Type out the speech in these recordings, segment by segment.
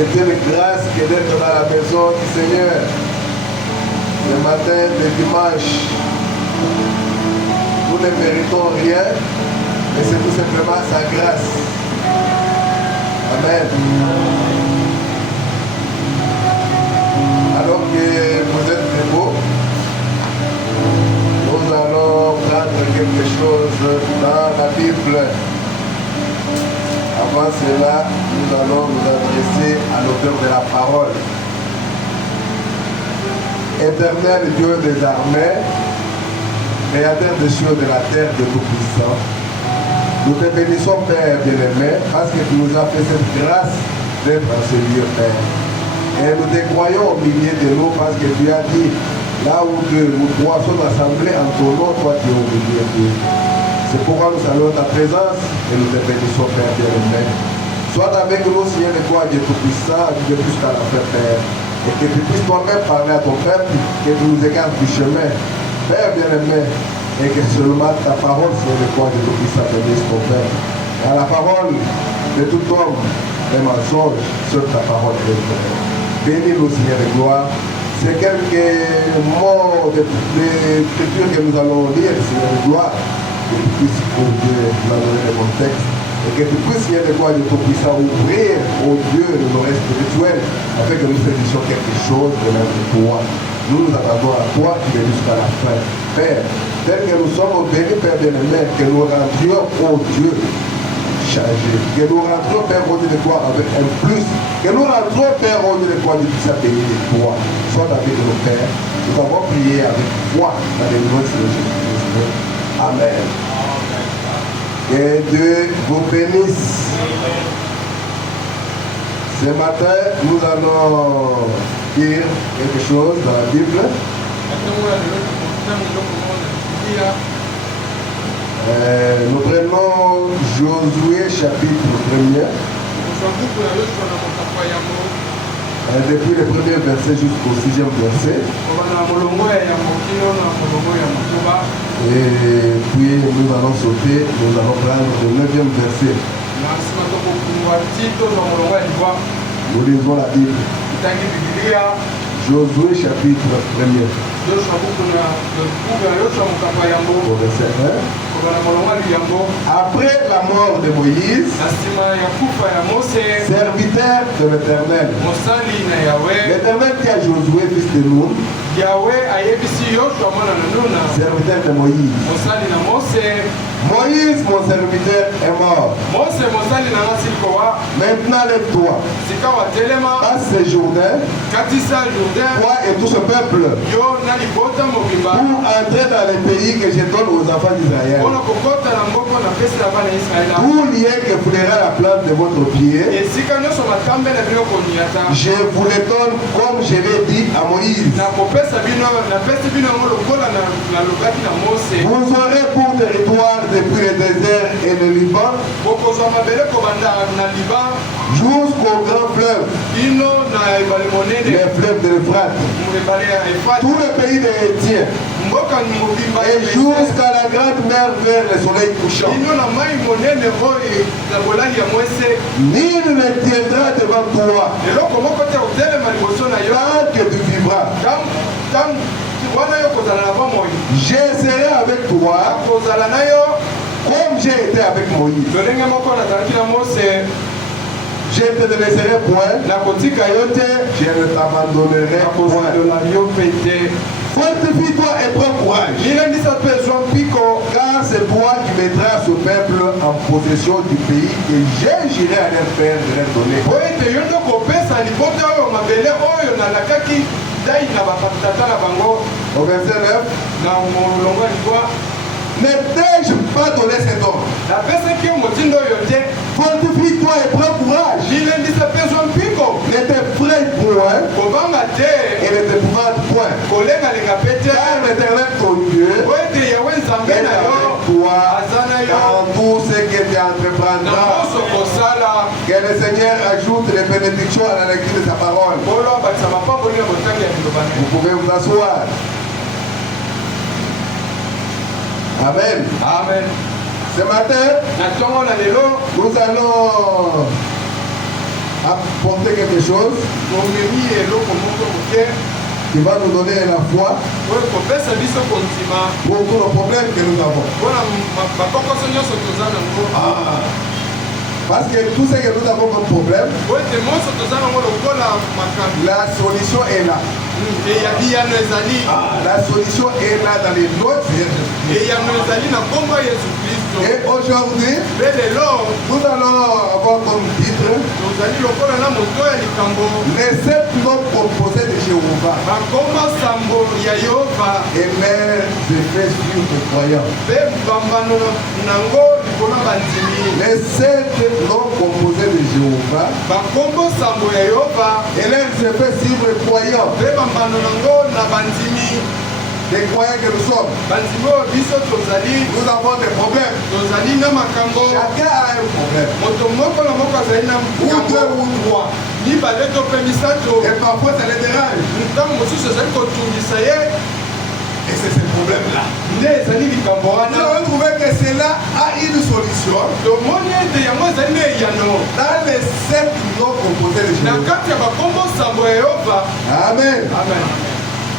C'est une grâce que d'être dans la maison du Seigneur. Le matin de dimanche, nous ne méritons rien, mais c'est tout simplement sa grâce. Amen. Alors que vous êtes très beaux, nous allons prendre quelque chose dans la Bible. Avant cela, nous allons nous adresser à l'auteur de la parole. Éternel Dieu des armées, Créateur des cieux de la terre de Tout-Puissant, nous te bénissons, Père bien-aimé, parce que tu nous as fait cette grâce d'être dans ce lieu, Père. Et nous te croyons au milieu de nous parce que tu as dit, là où deux ou trois sont assemblés en ton nom, toi tu es au milieu d'eux. C'est pourquoi nous saluons ta présence et nous te bénissons, Père bien-aimé. Sois avec nous, Seigneur de gloire, Dieu Tout-Puissant, Dieu jusqu'à la fin, Père. Et que tu puisses toi-même parler à ton peuple, que tu nous écartes du chemin, Père bien-aimé, et que seulement ta parole, Seigneur de gloire, Dieu Tout-Puissant, bénisse ton Père. Et à la parole de tout homme, des mensonges, seule ta parole est vraie. Bénis-nous, Seigneur de gloire. C'est quelques mots de l'écriture que nous allons lire, Seigneur de gloire. Que tu puisses, oh Dieu, nous donner le contexte. Et que tu puisses, Seigneur de gloire, de ton puissant, ouvrir, oh Dieu, nos oreilles spirituelles, afin que nous fassions quelque chose de l'âme de toi. Nous nous attendons à toi qui es jusqu'à la fin. Père, tel que nous sommes bénis, Père bien-aimé, que nous rentrions, oh Dieu, changés. Que nous rentrions, Père, au Dieu de toi, avec un plus. Que nous rentrions, Père, au Dieu de toi, du puissant béni de toi. Sois avec nos pères. Nous avons prié avec foi dans les noms de Jésus-Christ. Amen. Que Dieu vous bénisse. Ce matin, nous allons dire quelque chose dans la Bible. Nous prenons Josué chapitre 1er. Depuis le premier verset jusqu'au 6e verset. Et puis nous allons sauter, nous allons prendre le 9e verset. Nous lisons la Bible. Josué chapitre 1er. Au verset 1. Après la mort de Moïse, serviteur de l'Éternel, l'Éternel dit à Josué, fils de Nun, serviteur de Moïse, Moïse, mon serviteur, est mort. Maintenant lève-toi, passe ce Jourdain, toi et tout ce peuple, pour entrer dans le pays que je donne aux enfants d'Israël. Tout lien que foulera la plante de votre pied, je vous le donne comme je l'ai dit à Moïse. Vous aurez pour territoire depuis le désert et le Liban jusqu'au grand fleuve, les fleuves de l'Euphrate, tout le pays des Hétiens, et jusqu'à la grande mer vers le soleil couchant. Nul ne tiendra devant toi tant que tu vivras. Je serai avec toi comme j'ai été avec Moïse. Je ne te laisserai point, je ne t'abandonnerai point. Fortifie-toi et prends courage, car c'est toi qui mettras ce peuple en possession du pays que j'irai à leur faire de leur donner. Au verset 9, ne t'ai-je pas donné cet ordre? Fortifie-toi et prends courage. Ne t'effraie point et ne t'épouvante point. Car l'Éternel ton Dieu est avec toi dans tout ce que tu entreprendras. Que le Seigneur ajoute les bénédictions à la lecture de sa parole. Vous pouvez vous asseoir. Amen. apporter quelque chose qui va nous donner la foi pour tous nos problèmes que nous avons. Parce que tout ce que nous avons comme problème, la solution est là. La solution est là dans les notes. Et aujourd'hui, nous allons avoir comme titre les 7 noms composés de Jéhovah et leurs effets sur les croyants. Les 7 noms composés de Jéhovah et leurs effets sur les croyants. Les croyants que nous sommes, nous avons des problèmes. Chacun a un problème. Ou deux ou trois. Et parfois ça les dérange. Et c'est ce problème-là. Nous avons trouvé que cela a une solution dans les 7 noms composés de Jéhovah. Amen. Amen.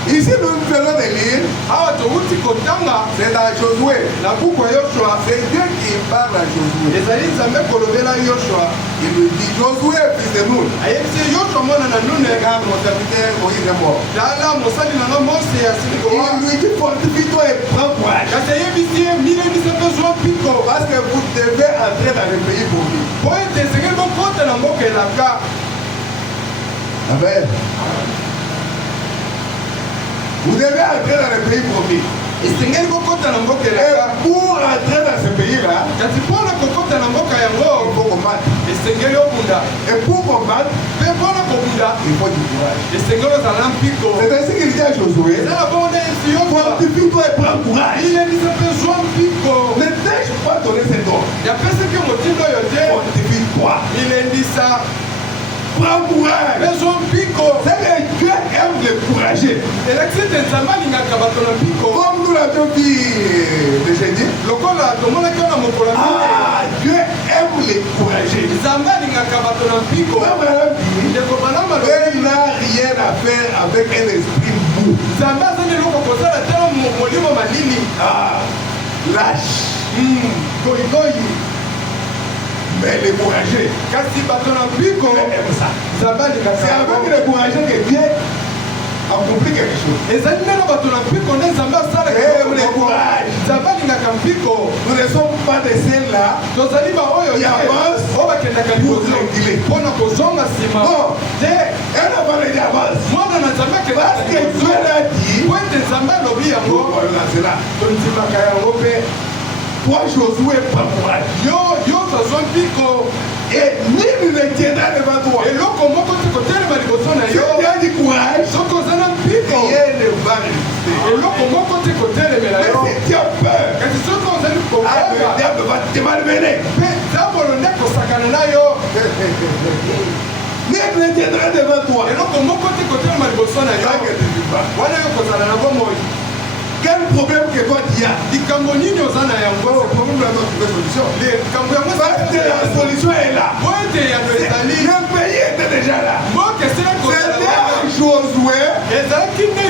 Ici, nous venons de lire, c'est dans Josué. C'est Dieu qui parle à Josué. Il lui dit, Josué, fils de Nun, regarde mon serviteur Moïse est mort. Il lui dit, fortifie-toi et prends courage. Parce que vous devez entrer dans le pays pour lui. Amen. Vous devez entrer dans le pays promis. Et pour entrer dans ce pays-là, il faut combattre. Et pour combattre, il faut du courage. C'est ainsi qu'il dit à Josué, fortifie-toi et prends courage. Ne t'ai-je pas donné cet ordre? Fortifie-toi. Prends courage. C'est que Dieu aime les courageux. Comme nous l'avions dit le jeudi. Dieu aime les courageux. Il n'a rien à faire avec un esprit mou. Lâche. Mais les courageux, quand ils battent un but, aiment ça. C'est avec les courageux que Dieu accomplit quelque chose. Et les courage. Nous ne sommes pas de celles-là qui avancent pour tranquiller. Non, elle n'a pas dit avance. Parce que Dieu l'a dit, toi, Josué, pas courage. Et nul ne tiendra devant toi. Si tu as du courage, rien ne va résister. Mais si tu as peur, le diable va te malmener. Nul ne tiendra devant toi. Quel problème que toi tu as? Le problème de notre solution. Parce que la solution est là. Le pays était déjà là. C'était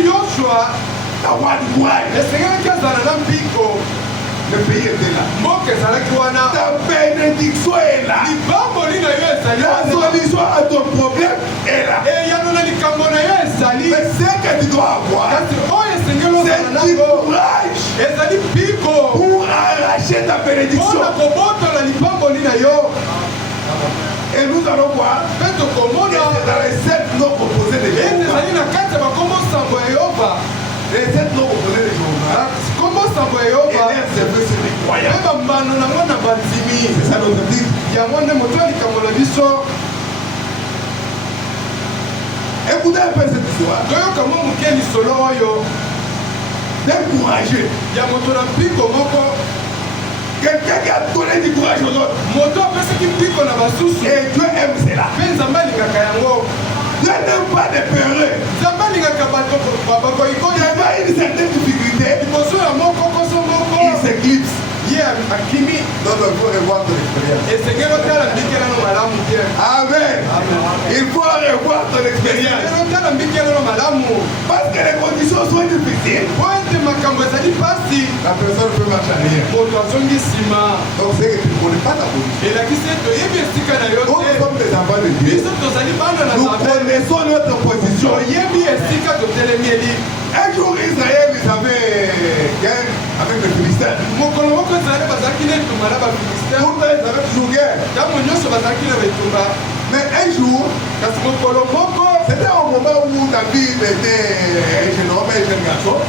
Josué d'avoir du courage. Le pays était là. Ta bénédiction est là. La solution à ton problème est là. Mais ce que tu dois avoir, c'est du courage pour arracher ta bénédiction. Et nous allons voir que c'est dans les 7 noms composés de Jéhovah. Les 7 noms composés de Jéhovah. Et leurs effets sur les croyants. C'est ça l'objectif. Écoutez un peu cette histoire. D'un courageux. Quelqu'un qui a donné du courage aux autres. Et Dieu aime cela. Dieu n'aime pas des peureux. Il y a une certaine difficulté. Il s'éclipse. Donc il faut revoir ton expérience. Amen. Parce que les conditions sont difficiles. La personne peut marcher arrière. Donc c'est que tu ne connais pas ta position. Nous sommes des enfants de Dieu. Nous connaissons notre position. Un jour Israël, ils avaient guerre avec les Philistins. Pourtant ils avaient toujours guerre. Mais un jour, c'était au moment où David était un jeune homme, un jeune garçon.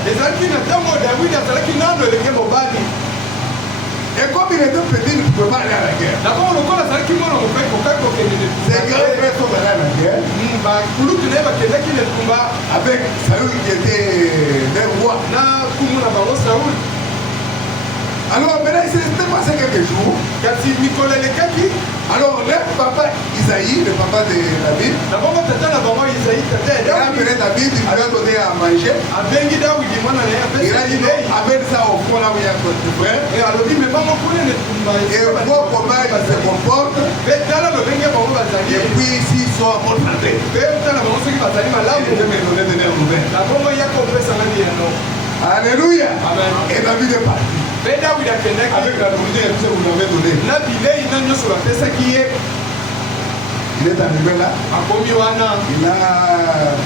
Et comme il était petit, il ne pouvait pas aller à la guerre. Ses grands frères sont allés à la guerre. Avec Saül qui était le roi. Alors maintenant, il s'était passé quelques jours. Alors le papa Isaïe, le papa de David, il a appelé David, il lui a donné à manger. Il a dit non, amène ça au fond là où il y a votre frère. Et voir comment il se comporte. Et puis s'ils sont à bonne santé, il peut me donner de leurs nouvelles. Alléluia. Et David est parti. Avec la nourriture que vous avez donnée. Il est arrivé là. Il a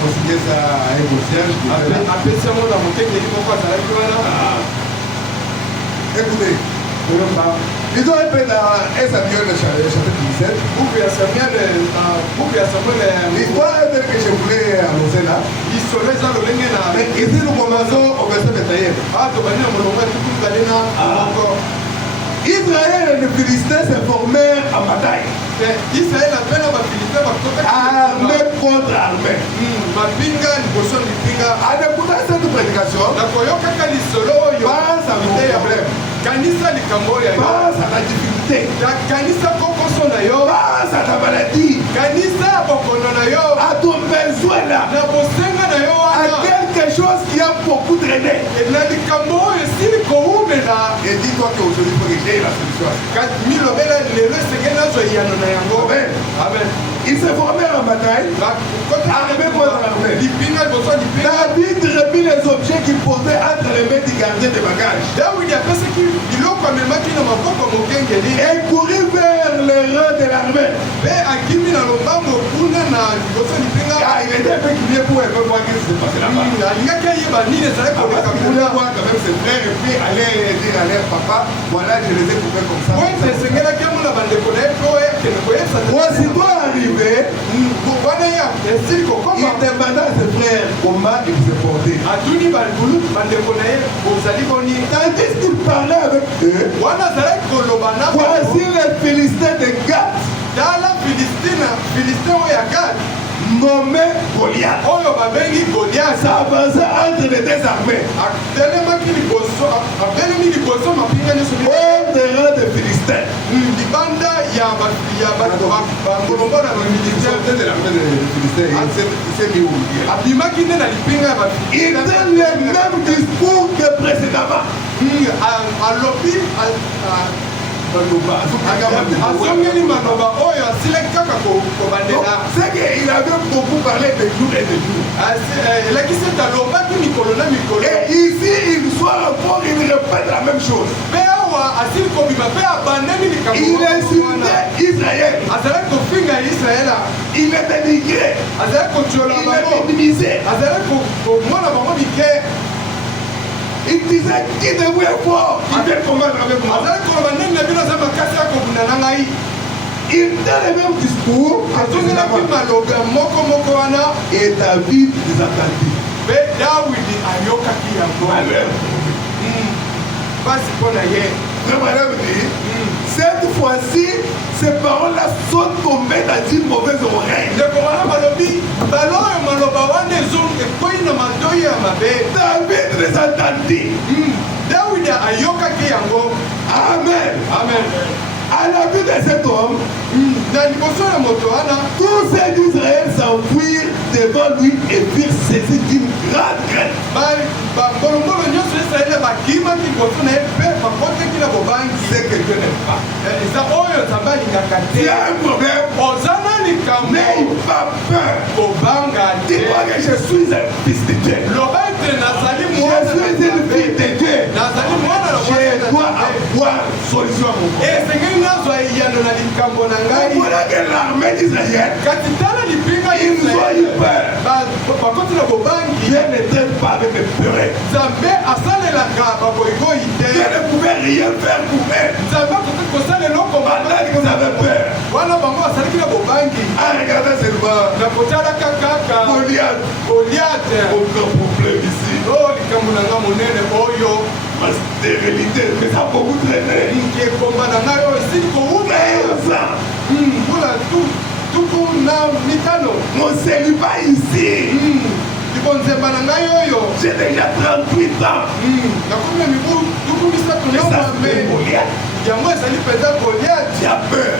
consigné ça à un concierge. Écoutez, ils ont un peu dans 1 Samuel chapitre 17. L'histoire est telle que je voulais annoncer là. Mais ici nous commençons au verset 21. Israël et les Philistins se formèrent en bataille. Armée contre armée. En écoutant cette prédication, pense à vos problèmes. Pense à la difficulté. Pense à ta maladie. À ton besoin là. À quelque chose qui a beaucoup traîné. Et dis-toi qu'aujourd'hui il faut que j'ai la solution. Amen. Amen. Ils se formèrent en bataille. Armée contre armée. David remit les objets qu'il posait entre les mains du gardien des bagages. Et courut vers le rang de l'armée. Car il était un peu curieux pour un peu voir ce qui se passait là-bas. Il voulait voir quand même ses frères et puis aller dire à leur papa, voilà, je les ai coupés comme ça. Aussitôt arrivé, il demanda à ses frères comment ils se portaient. Tandis qu'il parlait avec eux, voici les Philistins de Gath, nommé Goliath, s'avança entre les deux armées. Hors des rangs des Philistins. Il donne le même discours que précédemment. C'est qu'il avait beaucoup parlé de jour et de jour. Et ici, une fois encore, il répète la même chose. Il insultait Israël. Il est dénigré. Il est minimisé. Il disait qui de vous est fort, qui vient combattre avec moi. Il donne le même discours. Et David les attendit. Cette fois-ci, ces paroles-là sont tombées dans une mauvaise oreille. David les attendit. Amen. Amen. À la vue de cet homme, Tous ces d'Israël s'enfuirent devant lui et furent saisis d'une grande crainte. C'est que Dieu n'aime pas. Tu as un problème, n'aie pas peur. Dis-moi que je suis un fils de Dieu. Je suis une fille de Dieu. Je dois avoir solution à mon problème. Voilà que l'armée d'Israël, ils ont eu peur. Dieu n'était pas avec mes peurs. Dieu ne pouvait rien faire pour eux. Maintenant qu'ils avaient peur. Ah, regardez seulement Goliath. Aucun problème ici. Ma stérilité, mais ça a beaucoup traîné. Mon célibat ici. J'ai déjà 38 ans. Mais ça fait Goliath. Tu as peur.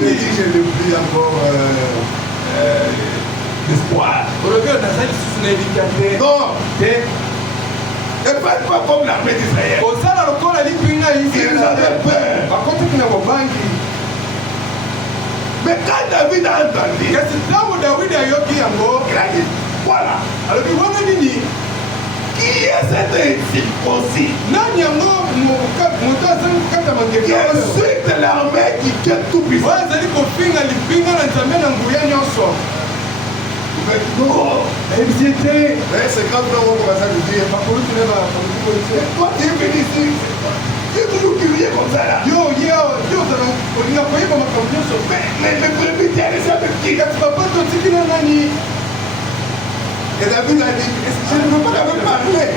Mais si je ne plus encore l'espoir. Non. Ne faites pas comme l'armée d'Israël. Ils avaient peur. Mais quand David a entendu, il a dit, voilà. Qui est cet incirconcis? Qui est celui de l'armée qui est tout puissant? Non, mais c'est quand on commence à le dire. Toi qui es venu ici, tu es toujours curieux comme ça là. Mais le premier qui a laissé avec qui? Et David a dit, je ne veux pas t'avoir parlé.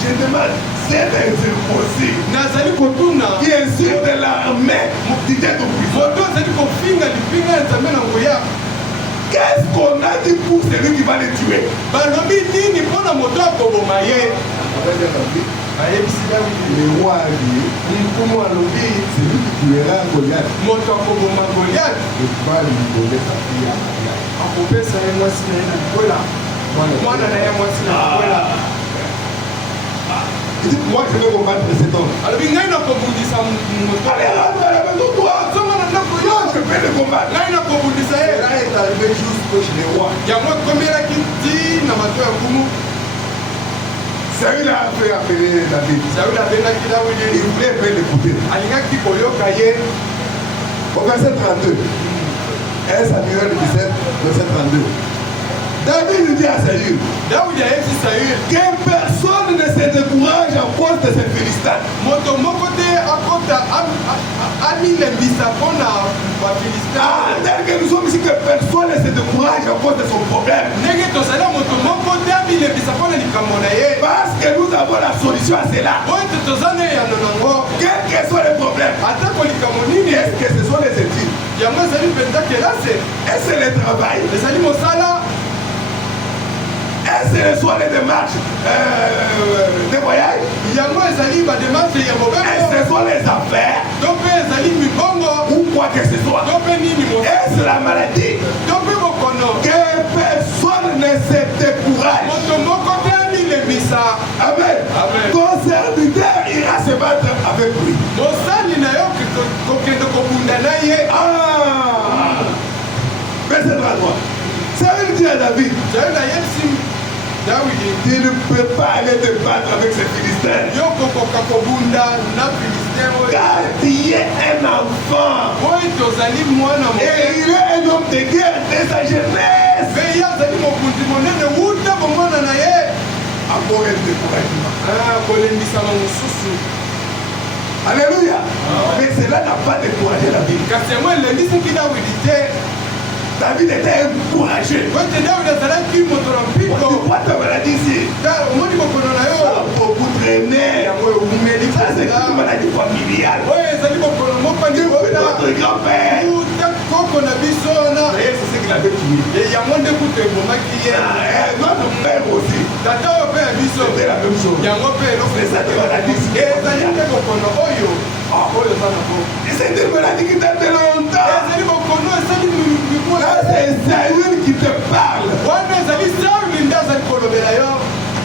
Je demande, c'est impossible. Qui est sûr de l'armée qui est au puissant. Qu'est-ce qu'on a dit pour celui qui va les tuer? Le roi a dit, celui qui tuera Goliath, il va lui donner sa fille à il dit, moi je vais combattre cet homme. Allez, rentre à la maison, toi. Moi je vais le combattre. Là, il est arrivé jusqu'au chez le roi. Saül a fait appeler David. Il voulait faire l'écouter. Au verset 32. 1 Samuel 17, verset 32. David lui dit à Saül que personne ne se décourage à cause de ces Philistins. Tel que nous sommes ici, que personne ne se décourage à cause de son problème. Parce que nous avons la solution à cela. Quel que soit le problème, est-ce que ce sont les études? Est-ce que le travail? Est-ce que ce sont les démarches de voyage? Est-ce que ce sont les affaires? Ou quoi que ce soit? Est-ce la maladie? Que personne ne se décourage. Amen. Ton serviteur ira se battre avec lui. Verset 33. Saül dit à David, tu ne peux pas aller te battre avec ces Philistins. Car tu es un enfant. Et il est un homme de guerre dès sa jeunesse. Encore un découragement. Alléluia. Mais cela n'a pas découragé la vie. David était encouragé. Pourquoi ta maladie ici? Beaucoup traîné. Ça c'est une maladie familiale. Depuis notre grand-père. C'est ce qu'il avait tué. Et Yamonde Koute Bomaki hier. Notre père aussi. Tata Ope Biso. C'était la même chose. Yamope, C'est ça qui m'a dit. Et Zalinde Kokono Oyo. Oyo Sanako. Et c'est une maladie qui date de longtemps. Et Zali Kokono, Zali Moukou. Là, c'est Saül qui te parle. Wana Zali Saül Linda Zali Kolobela yo.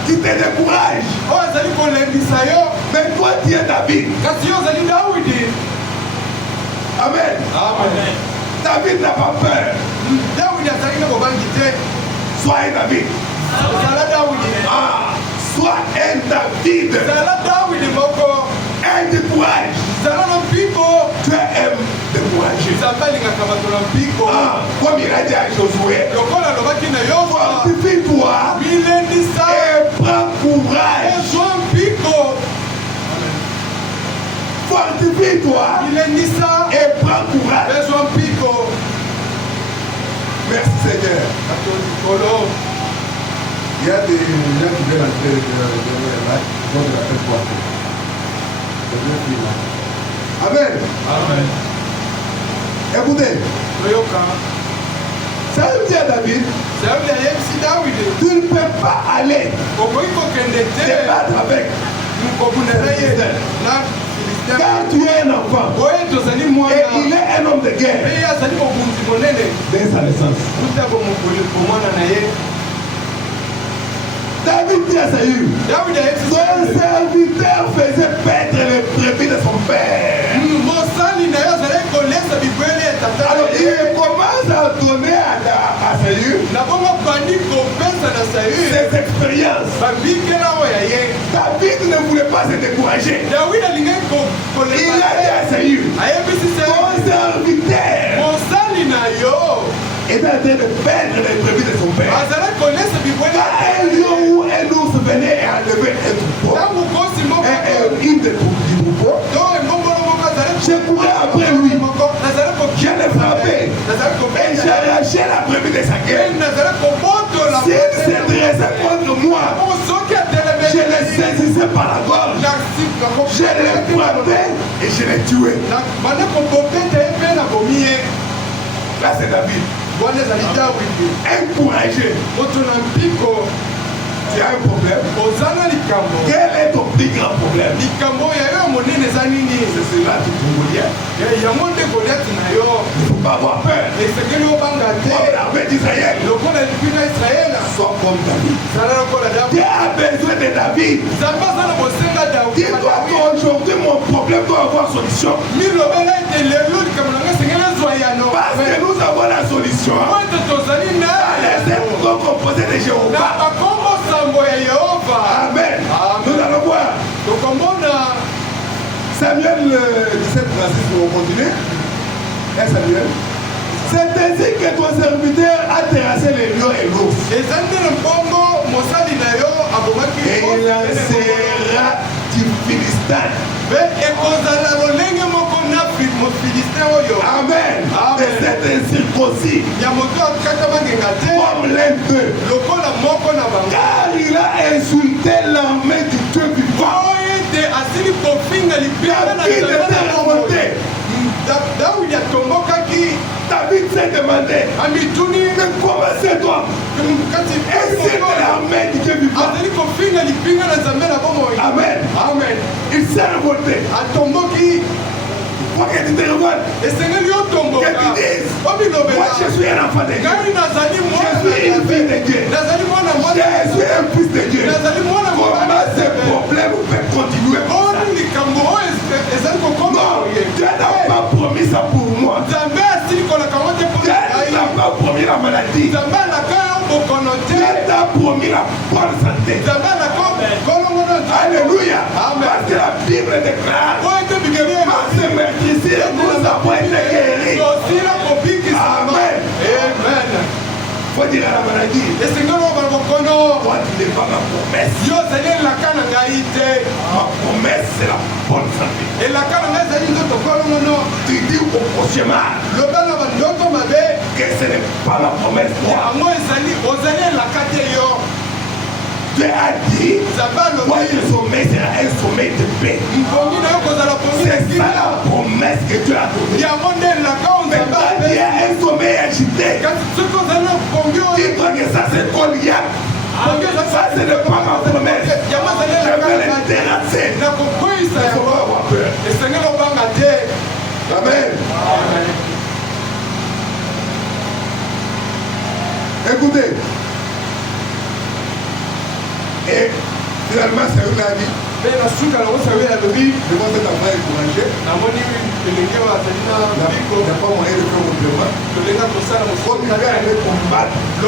Qui te décourage. Oh Zali Kolembisa yo. Mais toi, tu es David. Kasi yo Zali Daoudi. Amen. Amen. David n'a pas peur. Daoudi Azali Kobangi te. Sois un David. Zala Daoudi. Ah, sois un David. Zala Daoudi Moko. Un de courage. Zala no Pico. Tu aimes décourager. Zambali Ngakabato no Pico. Ah, comme il a dit à Josué. Lokola Lobaki na yo. Fortifie-toi Milendisa. et prends courage. Ezoan Pico. Fortifie-toi Milendisa. et prends courage. Ezoan Pico. Merci Seigneur. Kolo. Il y a des gens qui veulent entrer dans le match, donc on appelle quoi? Amen. Amen. Écoutez, Toyoka. ça veut dire David, Saül ya yebisi Daoudi. tu ne peux pas aller Okoki kokende te te. battre avec, Mukobundana ye. Na Philistin. car tu es un enfant Oye tozali et il mwana. est un homme de guerre Ye azali mokonzi monene. dès sa naissance. Kuta bomwana na ye. David dit à Saül, Daoudi ayebisi son serviteur faisait perdre les brebis de son père. mosali na ye azali kolesa bibwele ya tata na Alors ye. il commence à donner à Saül Na bongo bandi kopesa na Saül. ses expériences. Babikela oyo ya ye. David ne voulait pas se décourager. Dawidi alingaki Il a dit à Saül, ayebisi ton Saül. serviteur Mosali na yo. est en train de perdre les brebis de son père. azali kolesa bibwele ya Quand tata un na ye. lion ou un ours venait et enlevait un troupeau, Ntango kosi moko une des troupeaux, to engongolo moko azali je courais après lui, moko nazali je l'ai frappé nazali et kobenda j'arrachais la brebis de sa ye gueule. nazali kobotola S'il se dressait contre moi, moko soki je le saisissais par la gorge, je l'ai frappé et je l'ai tué. banda kobobeta ye mpe na bomi ye. Là c'est David, wana ezali Dawidi encouragé. moto na mpiko. Tu as un problème. oza na likambo Quel est ton plus grand problème? likambo ya yo ya monene eza nini? C'est cela du Congolien. yango nde goliati na yo Il ne faut pas avoir peur. esengeli obanga te Comme l'armée d'Israël, lokola lipi na israele sois comme David. zala lokola Tu David. as besoin de David. nzambe aza na bosenga Dis-toi qu'aujourd'hui mon problème doit avoir solution. milobela ete lelo likambo nanga esengeli ezwa yano Parce que nous avons la solution. po ete tozali Les êtres composés de na Jéhovah. bakombo sambo ya yehova. Amen. Amen. Nous allons voir. tokomona Samuel 17, 36, on continue. Samuel. C'est ainsi que ton serviteur a terrassé les lions et l'ours. eza nde na mbongo mosali na yo abomaki Et il lancera du Philistin. mpe ekozala lolenge moko na mofilistin oyo Amen. Amen. Et c'est incirconcis ya moto akata bangenga te comme l'un d'eux. lokola moko na bango Car il a insulté l'armée du Dieu vivant. po ete asili kofinga libela na David nzambe était na remonté. Dawidi atombokaki David s'est demandé, amituni mais comment cet homme kati insulte l'armée du Dieu vivant? azali kofinga lipinga na nzambe na bomoi. Amen. Amen. Il s'est remonté. atomboki Faut que tu te remontes. esengeli otomboka Que tu dises, moi obilobela je suis un enfant de Dieu. ngai nazali Je mwana suis une fille de Dieu. nazali mwana Je suis un fils de Dieu. nazali mwana Comment ce problème peut continuer comme ça? oni likambo oyo ezali kokoma Non, Dieu n'a pas promis ça pour moi. nzambe asili kolaka ngo te mpo Dieu na ngai n'a pas promis la maladie. nzambe alaka yo bokono te Dieu t'a promis la bonne santé. nzambe alaka kolongono Alléluia. Amen. Parce que la Bible déclare, po ete bikeli par ce meurtrissé, nous avons été guéris. tosila kobikisama Amen. amen Faut dire à la maladie, esengeli oyo bala bokono toi tu n'es pas ma promesse. yo ozali elaka na ngai te Ma promesse, c'est la bonne santé. elaka na ngai ezali nzoto kolongono Tu dis au cauchemar loba na bandoto mabe que ce n'est pas la promesse. Moi, yango ezali ozali elaka te yo Dieu a dit, nzambe moi alobi le sommeil sera un sommeil de paix. mpongi na yo kozala pongi C'est ça la promesse que Dieu a donnée. yango nde elaka oyo nzambe Maintenant, il y a apesi un sommeil agité, dis-toi que ça c'est Goliath. Ça ce n'est pas ma promesse. Je vais les terrasser. Il ne faut pas avoir peur. Amen. Écoutez. Et finalement, c'est eux qui l'a dit. Je vois cet enfant encouragé. Il n'y a pas moyen de faire autrement. Quand il va aller combattre, je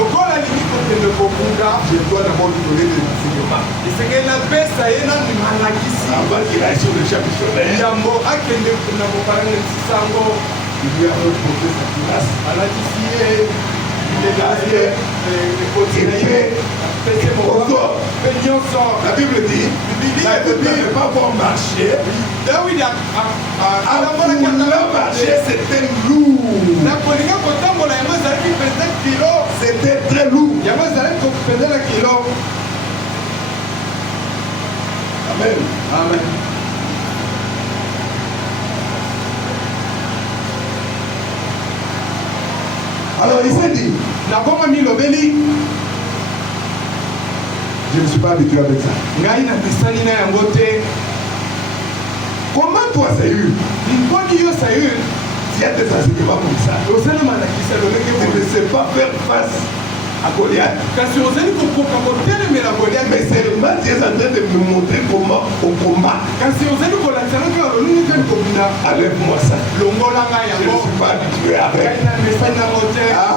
dois d'abord lui donner des enseignements. Avant qu'il aille sur le champ missionnaire, il lui a porté sa classe. La Bible dit, David n'avait pas bon marcher. À vouloir marcher, c'était lourd. C'était très lourd. Amen. Amen. Alors il s'est dit, je ne suis pas habitué avec ça. Comment toi Saül, tu as des enseignements comme ça, tu ne sais pas faire face à Goliath. Mais seulement tu es en train de me montrer comment on combat. Enlève-moi ça. Je ne suis pas habitué avec.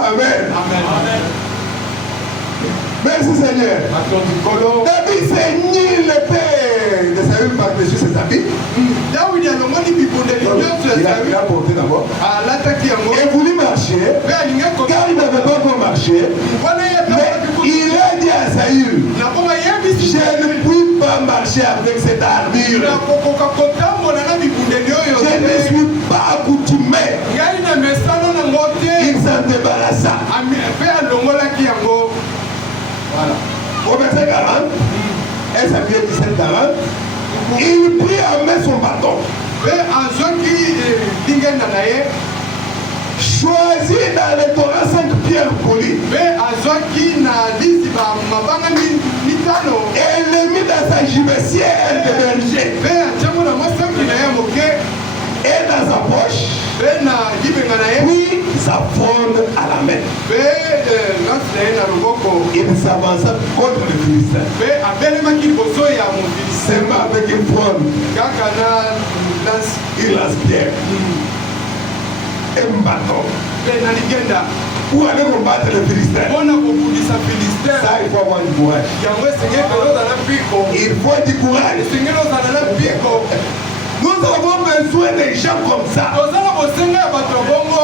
Amen. Merci Seigneur. David saignit l'épée de Saül par-dessus ses habits. Il a porté d'abord. Il voulut marcher, car il n'avait pas encore marché. Mais il a dit à Saül, je ne puis pas marcher avec cette armure. Je ne suis pas accoutumé. Il s'en débarrassa. Voilà. Au verset 40, et Samuel 17, 40, il prit à main son bâton. Choisit dans le Torah 5 pierres polies. Et les mit dans sa gibecière de berger. Et dans sa poche. Puis sa fronde à la main. Il s'avança contre le Philistin. Seulement avec une fronde. Il lance pierre. Un bâton. Pour aller combattre le Philistin. Ça, il faut avoir du courage. Il faut du courage. Nous avons besoin des gens comme ça.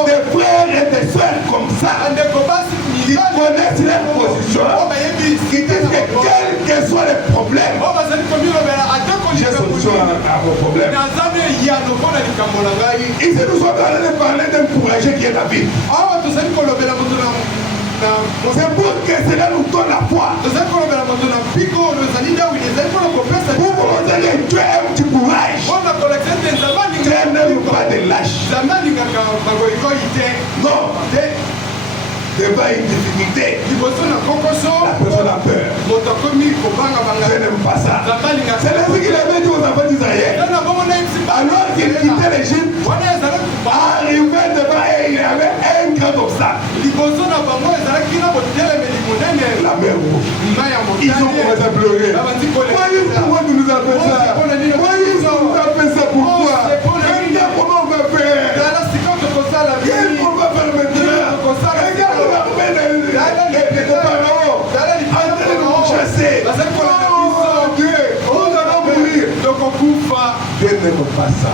Des frères et des soeurs comme ça. Qui connaissent leur position. Qui disent que quels que soient les problèmes, j'ai solution à vos problèmes. Ici, nous sommes en train de parler d'un courageux qui est David. C'est pour que cela nous donne la foi. Pour vous donner, tu as un petit courage. Tu n'es pas de lâche. Non. Devant une difficulté, la personne a peur. Je n'aime pas ça. C'est ainsi qu'il avait dit aux enfants d'Israël. Alors qu'il quittait l'Égypte, arrivé devant et il y avait un grand obstacle. La mer rouge. Ils ont commencé à pleurer. Moïse, pourquoi tu nous as fait ça? Moïse, on nous a fait ça pour toi. Regarde comment on va faire. Qu'est-ce qu'on va faire maintenant? Regarde, on va remettre les pharaons. En train de nous chasser. Oh Dieu, nous allons mourir. Dieu n'aime pas ça.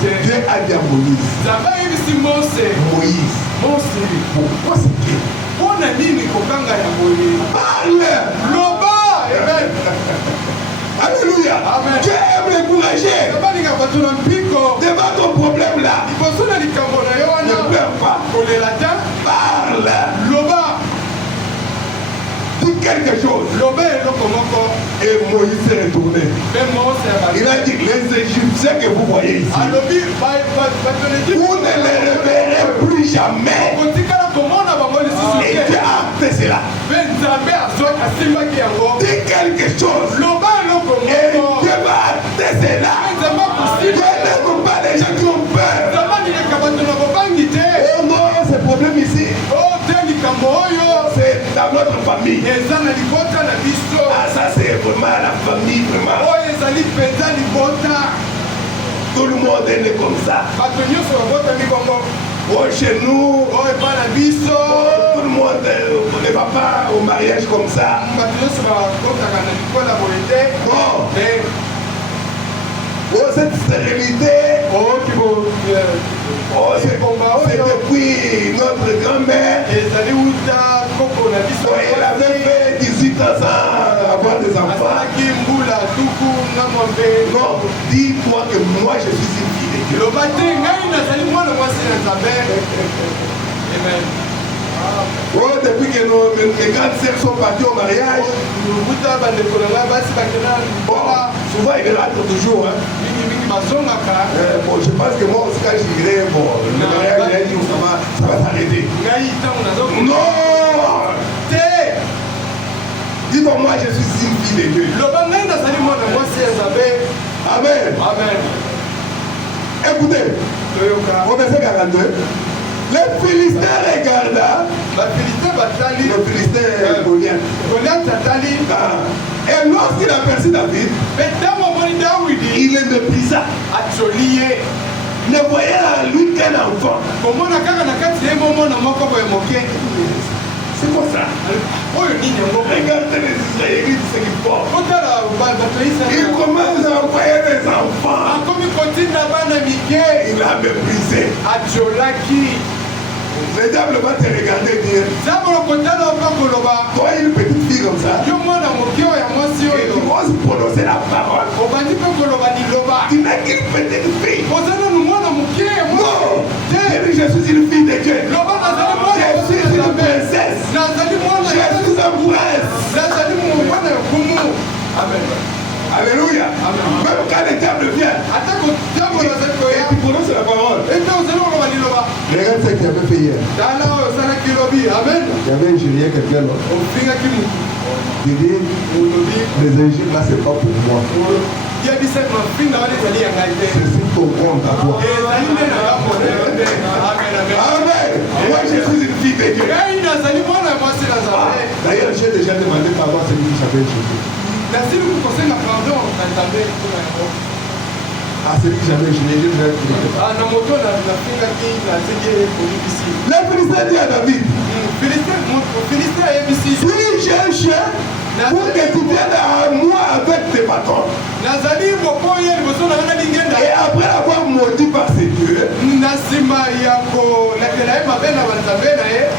Dieu a dit à Moïse. Moïse, pourquoi c'est Dieu? Parle. Alléluia. Dieu aime les courageux. Devant ton problème là, ne pleure pas. Parle. Dis quelque chose. Et Moïse s'est retourné. Il a dit, les Égyptiens que vous voyez ici, vous ne les reverrez plus jamais. Et Dieu a acté cela. Dis quelque chose. Et Dieu va acter cela. Dieu n'aime pas les gens qui ont peur. Oh non, ce problème ici, c'est dans notre famille. Ah, ça c'est vraiment la famille, vraiment. Tout le monde est né comme ça. Oh, chez nous, tout le monde ne va pas au mariage comme ça. Non. Oh, cette stérilité, c'est depuis notre grand-mère. Elle avait fait 18 ans sans avoir des enfants. Non, dis-toi que moi je suis une fille de Dieu. Oh, depuis que mes grandes sœurs sont parties au mariage, souvent ils rentrent toujours. Hein. Bon, je pense que moi aussi quand j'irai, bon, le mariage, ça va s'arrêter. Non! Dis-moi, moi je suis une fille de Dieu. Amen. Amen. Écoutez, au verset 42, les Philistins regardent. Le Philistin Goliath. Et lorsqu'il aperçut David, il le méprisa. Ne voyant en lui qu'un enfant. C'est quoi ça? Regardez les Israélites, ce qu'ils font. Ils commencent à envoyer des enfants. Il a méprisé. Le diable va te regarder dire, toi une petite fille comme ça, tu oses prononcer la parole. Tu n'es qu'une petite fille. Non, je suis une fille de Dieu. Je suis une princesse. Je suis un prince. Amen. Alléluia. Même quand le diable vient, et tu prononces la parole. Regarde ce qu'il avait fait hier. Il y avait un Julien quelqu'un là. Il dit, les Égyptes là c'est pas pour moi. C'est sur ton compte à toi. Amen. Moi je suis une fille de Dieu. D'ailleurs j'ai déjà demandé pardon à celui qui s'appelle Jésus. Ah, c'est que j'avais joué, je vais le Philistin dit à David, si j'ai un chien, pour que tu viennes à moi avec tes bâtons. Et après avoir maudit par ses dieux,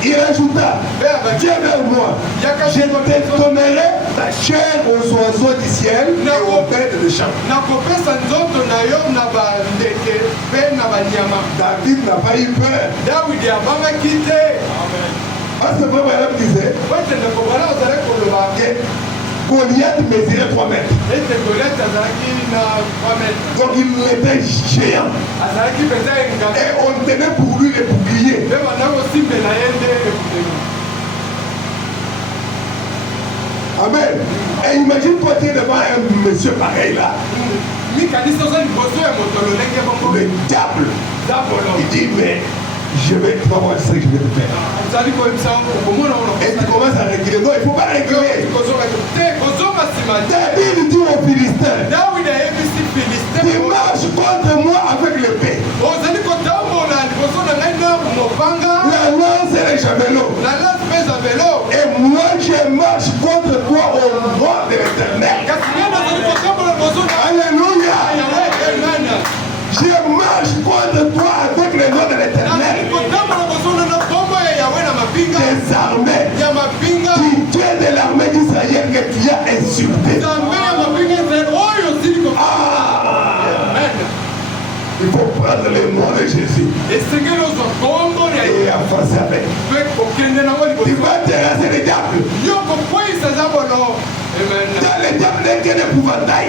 il ajouta, viens vers moi, je te donnerai ta chair aux oiseaux du ciel et aux bêtes de champ. David n'a pas eu peur. Parce que Frère Branham disait que Goliath mesurait 3 mètres. Donc il était géant. Et on tenait pour lui les boucliers. Amen. Et imagine-toi tu es devant un monsieur pareil là. Le diable. Il dit mais je vais, tu vas voir ce que je vais te faire. Et tu commences à reculer. Non, il ne faut pas reculer. David dit aux Philistins, tu marches contre moi avec l'épée. La lance et les javelots. Et moi je marche contre toi au nom de l'Éternel. Alléluia. Je marche contre toi avec le nom de l'Éternel. Des armées, du Dieu de l'armée d'Israël que tu as insulté. Il faut prendre le nom de Jésus et avancer avec. Tu vas terrasser le diable. Dans le diable n'est qu'un épouvantail.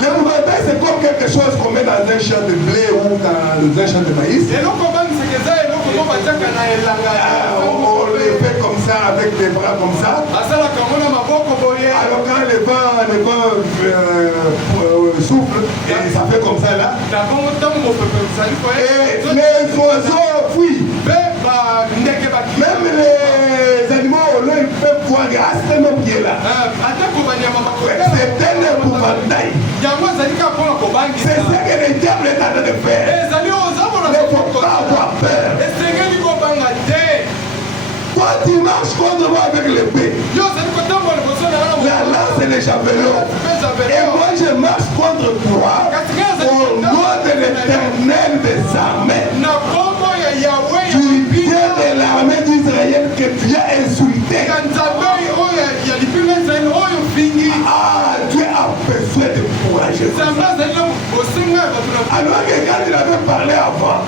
L'épouvantail, c'est comme quelque chose qu'on met dans un champ de blé ou dans un champ de maïs. On le fait comme ça, avec les bras comme ça. Alors quand le vent souffle, et ça fait comme ça là. Et les oiseaux fuient. Même les animaux, ils peuvent voir grâce à nos pieds là. C'est un épouvantail. C'est ce que le diable est en train de faire. Il ne faut pas avoir peur. Toi, tu marches contre moi avec l'épée. La lance et les javelots. Et moi, je marche contre toi au nom de l'Éternel des armées. Du Dieu de l'armée d'Israël que tu as insulté. Ah, Dieu a besoin de courage. Alors que quand il avait parlé avant,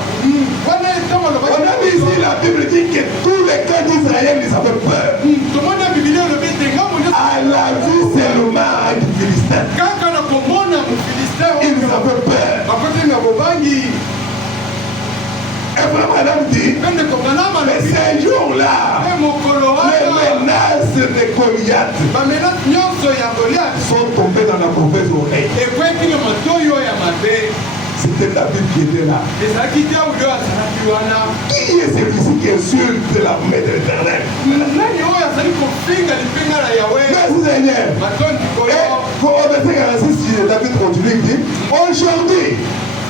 on a vu ici la Bible dit que tous les cas d'Israël, ils avaient peur. À la vue seulement du Philistin, ils avaient peur. Et madame dit, mais ces jours-là, les menaces de Goliath sont tombées dans la mauvaise oreille. C'était David qui était là. Qui est celui-ci qui insulte l'armée de l'Éternel? Merci Seigneur. Et pour verset 46, David continue, il dit, aujourd'hui,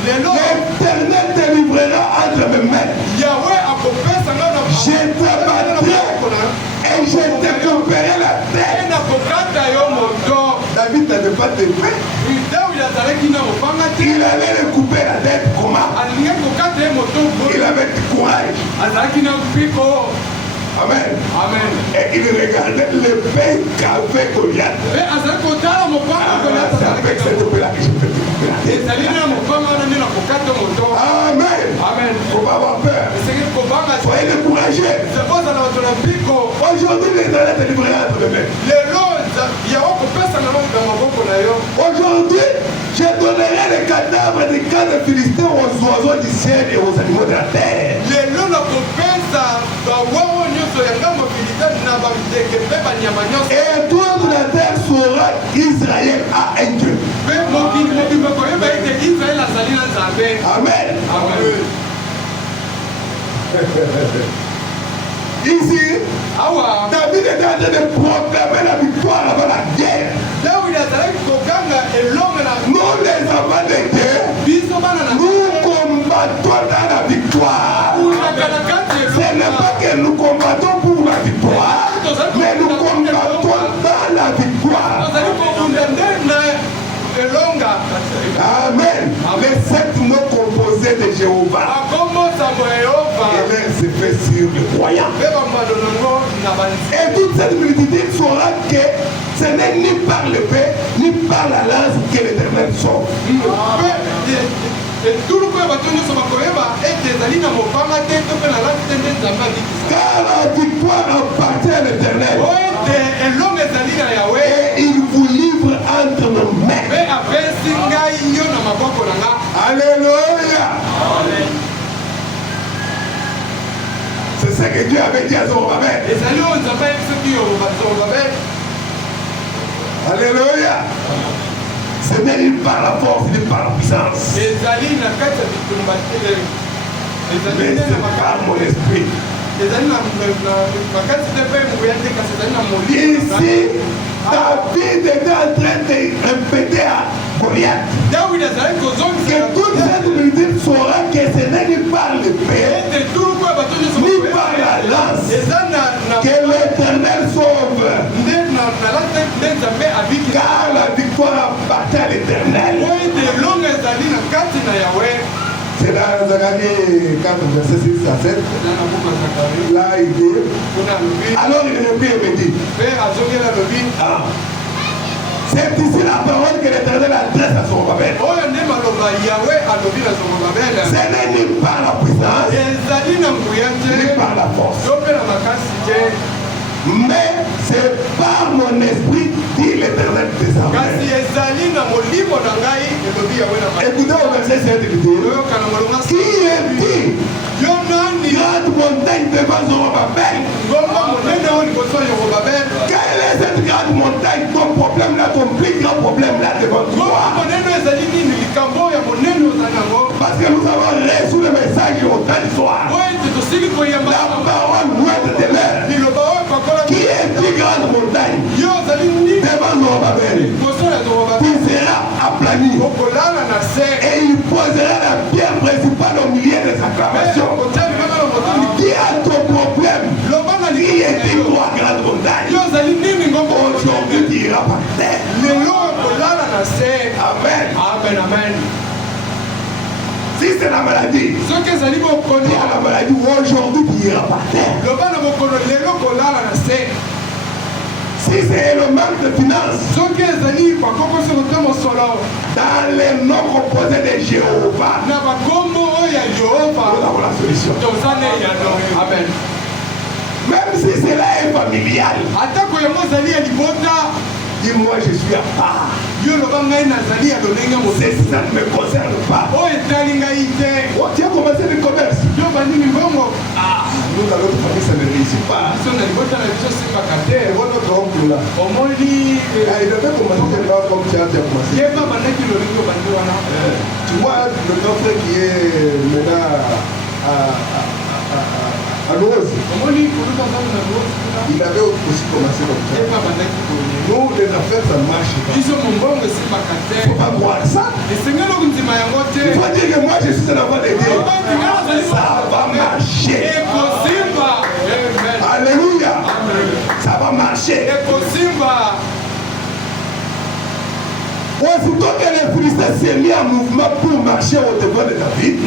l'Éternel te livrera entre mes mains. Je t'abattrai et je te couperai la tête. David n'avait pas de paix. Il allait le couper la tête. Comment? Il avait du courage. Amen. Amen. Et il regardait l'épée qu'avait Goliath. C'est avec cette épée-là que je peux te couper la tête. Amen. Amen. Il ne faut pas avoir peur. Soyez découragés. Aujourd'hui, l'Éternel te livrera entre les mains. Aujourd'hui, je donnerai les cadavres des camps de Philistins aux oiseaux du ciel et aux animaux de la terre. Et toute la terre saura qu'Israël a un Dieu. Amen. Amen. Ici, David est en train de proclamer la victoire avant la guerre. Nous, les enfants de Dieu, nous combattons dans la victoire. Ce n'est pas que nous combattons pour la victoire, mais nous combattons dans la victoire. Amen. Les 7 mots composés de Jéhovah. Et l'un se fait sur le croyant. Et toute cette multitude saura que ce n'est ni par l'épée, ni par la lance que l'Éternel sauve. Car la victoire appartient à l'Éternel. Et il vous livre entre nos mains. Alléluia. C'est ce que Dieu avait dit à Zorobabel. Alléluia. Ce n'est ni par la force ni par la puissance, mais c'est par mon esprit. Ici, David était en train de répéter à Goliath que toute cette multitude saura que ce n'est ni par l'épée, ni par la lance que l'Éternel sauve. Car la victoire appartient à l'Éternel. C'est dans Zacharie 4, verset 6 à 7. Là, il dit. Alors il reprit et me dit. C'est ici la parole que l'Éternel adresse à Zorobabel. Ce n'est ni par la puissance, ni par la force, mais c'est par mon esprit, kasi ezali na molimo na ngai elobi yawe na Écoutez au verset 7 écoutez. oyokana molonga Qui est dit yo nani grande montagne devant Zorobabel? ngomba monene oyo liboso ya Yorobabel Quelle est cette grande montagne? Ton problème là, ton plus grand problème là devant ngomba toi. monene ezali nini likambo ya monene ozali yango Parce que nous avons reçu le message au temps du soir. oyo ete tosili koyamba La parole ouette de l'air. liloba oyo pakola Qui est dit grande montagne yo ozali nini devant Zorobabel? liboso ya Yorobabel Qui sera aplani. okolala na se Et il posera la pierre principale au milieu des acclamations. kotia libanga na motoni Qui a ton problème? loba na Qui est dit likambo toi grande montagne? yo ozali nini ngomba Aujourd'hui tu iras par terre. lelo okolala na se Amen. amen amen Si c'est la maladie, soki ezali bokono dis à la maladie aujourd'hui tu iras par terre. loba na bokono lelo kolala na se Si c'est le manque de finances, soki ezali bakokosi kote mosolo dans les noms composés de Jéhovah, na bakombo oyo ya Jehova nous avons la solution. toza na eyano amen Même si cela est familial, atako yango ezali ya libota dis-moi je suis à part. yo loba ngai nazali ya lolenge mosusu Ça ne me concerne pas. oyo etali ngai te Oh, tu as commencé le commerce. yo bandimi mbongo Nous, dans notre famille, ça ne réussit pas. biso na libota na biso simbaka te Et votre oncle là, omoni il avait commencé pas comme tu as commencé. yeba bandaki lolenge obandi wana Tu vois, le grand frère qui est maintenant à Louise, omoni koluka nzambe na losi il avait aussi commencé comme ça. yeba bandaki koye Nous, les affaires, ça ne marche pas. biso mombongo esimbaka Il ne te faut pas croire ça. esengeli okundima yango te Il faut dire que moi, je suis un enfant de Dieu. Ça va marcher. ekosimba amen Alléluia. Ça va marcher. ekosimba Aussitôt que les Philistins s'est mis en mouvement pour marcher au devant de David,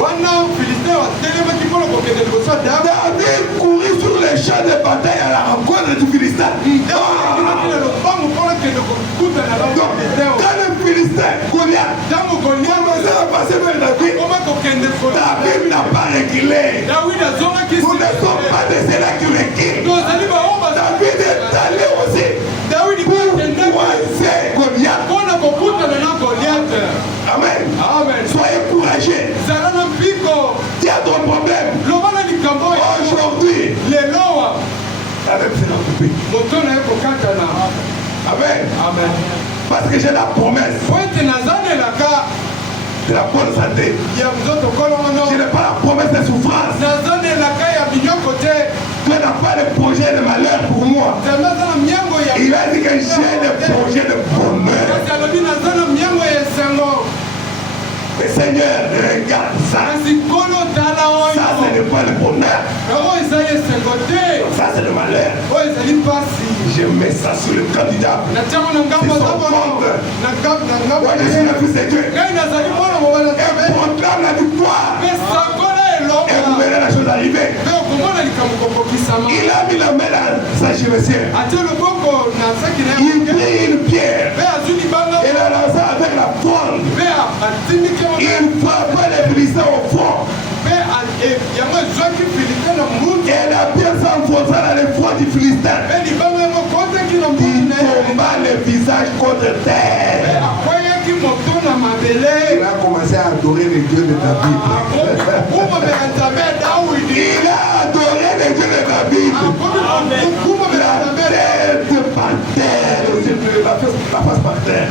wana filistin atelemaki mpona kokende liboso ya David David courut sur les champs de bataille à la rencontre du Philistin. akendaki na lopango mpona kende kokutana na Donc, filistin quand le Philistin, Goliath, ntango goliat commençait à passer vers David, koma kokende David n'a pas reculé. dawidi azongaki Nous ne sommes pas de ceux-là qui reculent. tozali baoyo David est allé aussi dawidi pour kokendaki croiser Goliath. mpona kokutana na goliat Amen. amen Soyez courageux. zala na mpiko Tu as ton problème. loba na likambo oyo Aujourd'hui, lelowa la même sera coupée. moto na ye kokatana Amen. amen Parce que j'ai la promesse po ete nazanelaka de la bonne santé. ya nzoto kolomono Je n'ai pas la promesse de souffrance. nazanelaka ya binyoko te Dieu n'a pas de projet de malheur pour moi. nzambe aza na miango ya Il a dit que j'ai des projets de bonheur. kasi alobi naza na miango ya esengo Mais Seigneur, regarde ça. kasi nkolo tala Ça, ce oyo n'est pas le bonheur. yango ezali esengo te Ça, c'est le malheur. oyo ezali mpasi Je mets ça sur le candidat. natiango na ngambo C'est son aza bono compte. na ngambo Moi, je suis le fils de Dieu. ngai nazali mwana mobala Et proclame la victoire. mpe sangola Et vous elonga verrez la chose arriver. mpe okomona likambo kokokisama Il a mis la main dans sa chevessière. atie loboko na saki na Il ye prit une pierre. mpe azwi libanga Et la lança avec la fronde. mpe atindiki Il frappa les Philistins au front. mpe yango ezwaki filistin na mundu Et la pierre s'enfonça dans le front du Philistin. mpe libanga yango ekotaki na mundu Il na ye tomba le visage contre mpe terre. akweyaki moto na Il mabele a commencé à adorer les dieux de David. akomomela nzambe ya dawidi Il a adoré le Dieu de David. akomomela La nzambe ya tête par terre. La face par terre.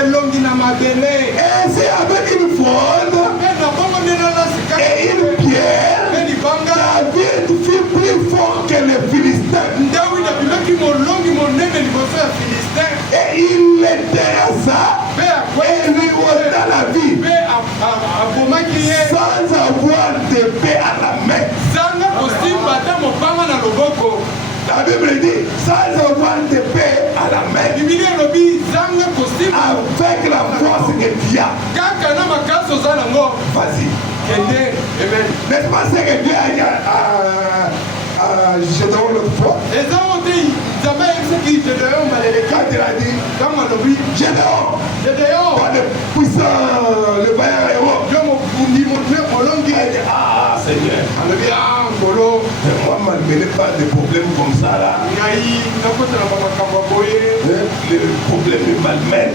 elongi na mabele Et c'est avec une fronde mpe na bongo nde nalasika et une pierre. mpe libanga David fut plus fort que les Philistins. dawidi abimaki molongi monene liboso ya filistin Et il les terrassa mpe et lui ôta la vie mpe abomaki ye sans avoir d'épée à la main. zanga kosimba ata mopanga na loboko La Bible dit sans avoir d'épée à la main. bibili elobi zanga kosimba Avec la force que tu as. kaka na makasi oza nango Vas-y. kende amen N'est-ce pas ce que Dieu a dit à Gédéon l'autre fois? eza mo te nzambe ayebisaki gedeon maleleki Quand il a dit, ntango alobi Gédéon, gedeon toi le puissant, le vaillant héros. yo mobundi molongi Il a dit, ah, Seigneur. Moi, malgré pas de problèmes comme ça là. Le problème me malmène.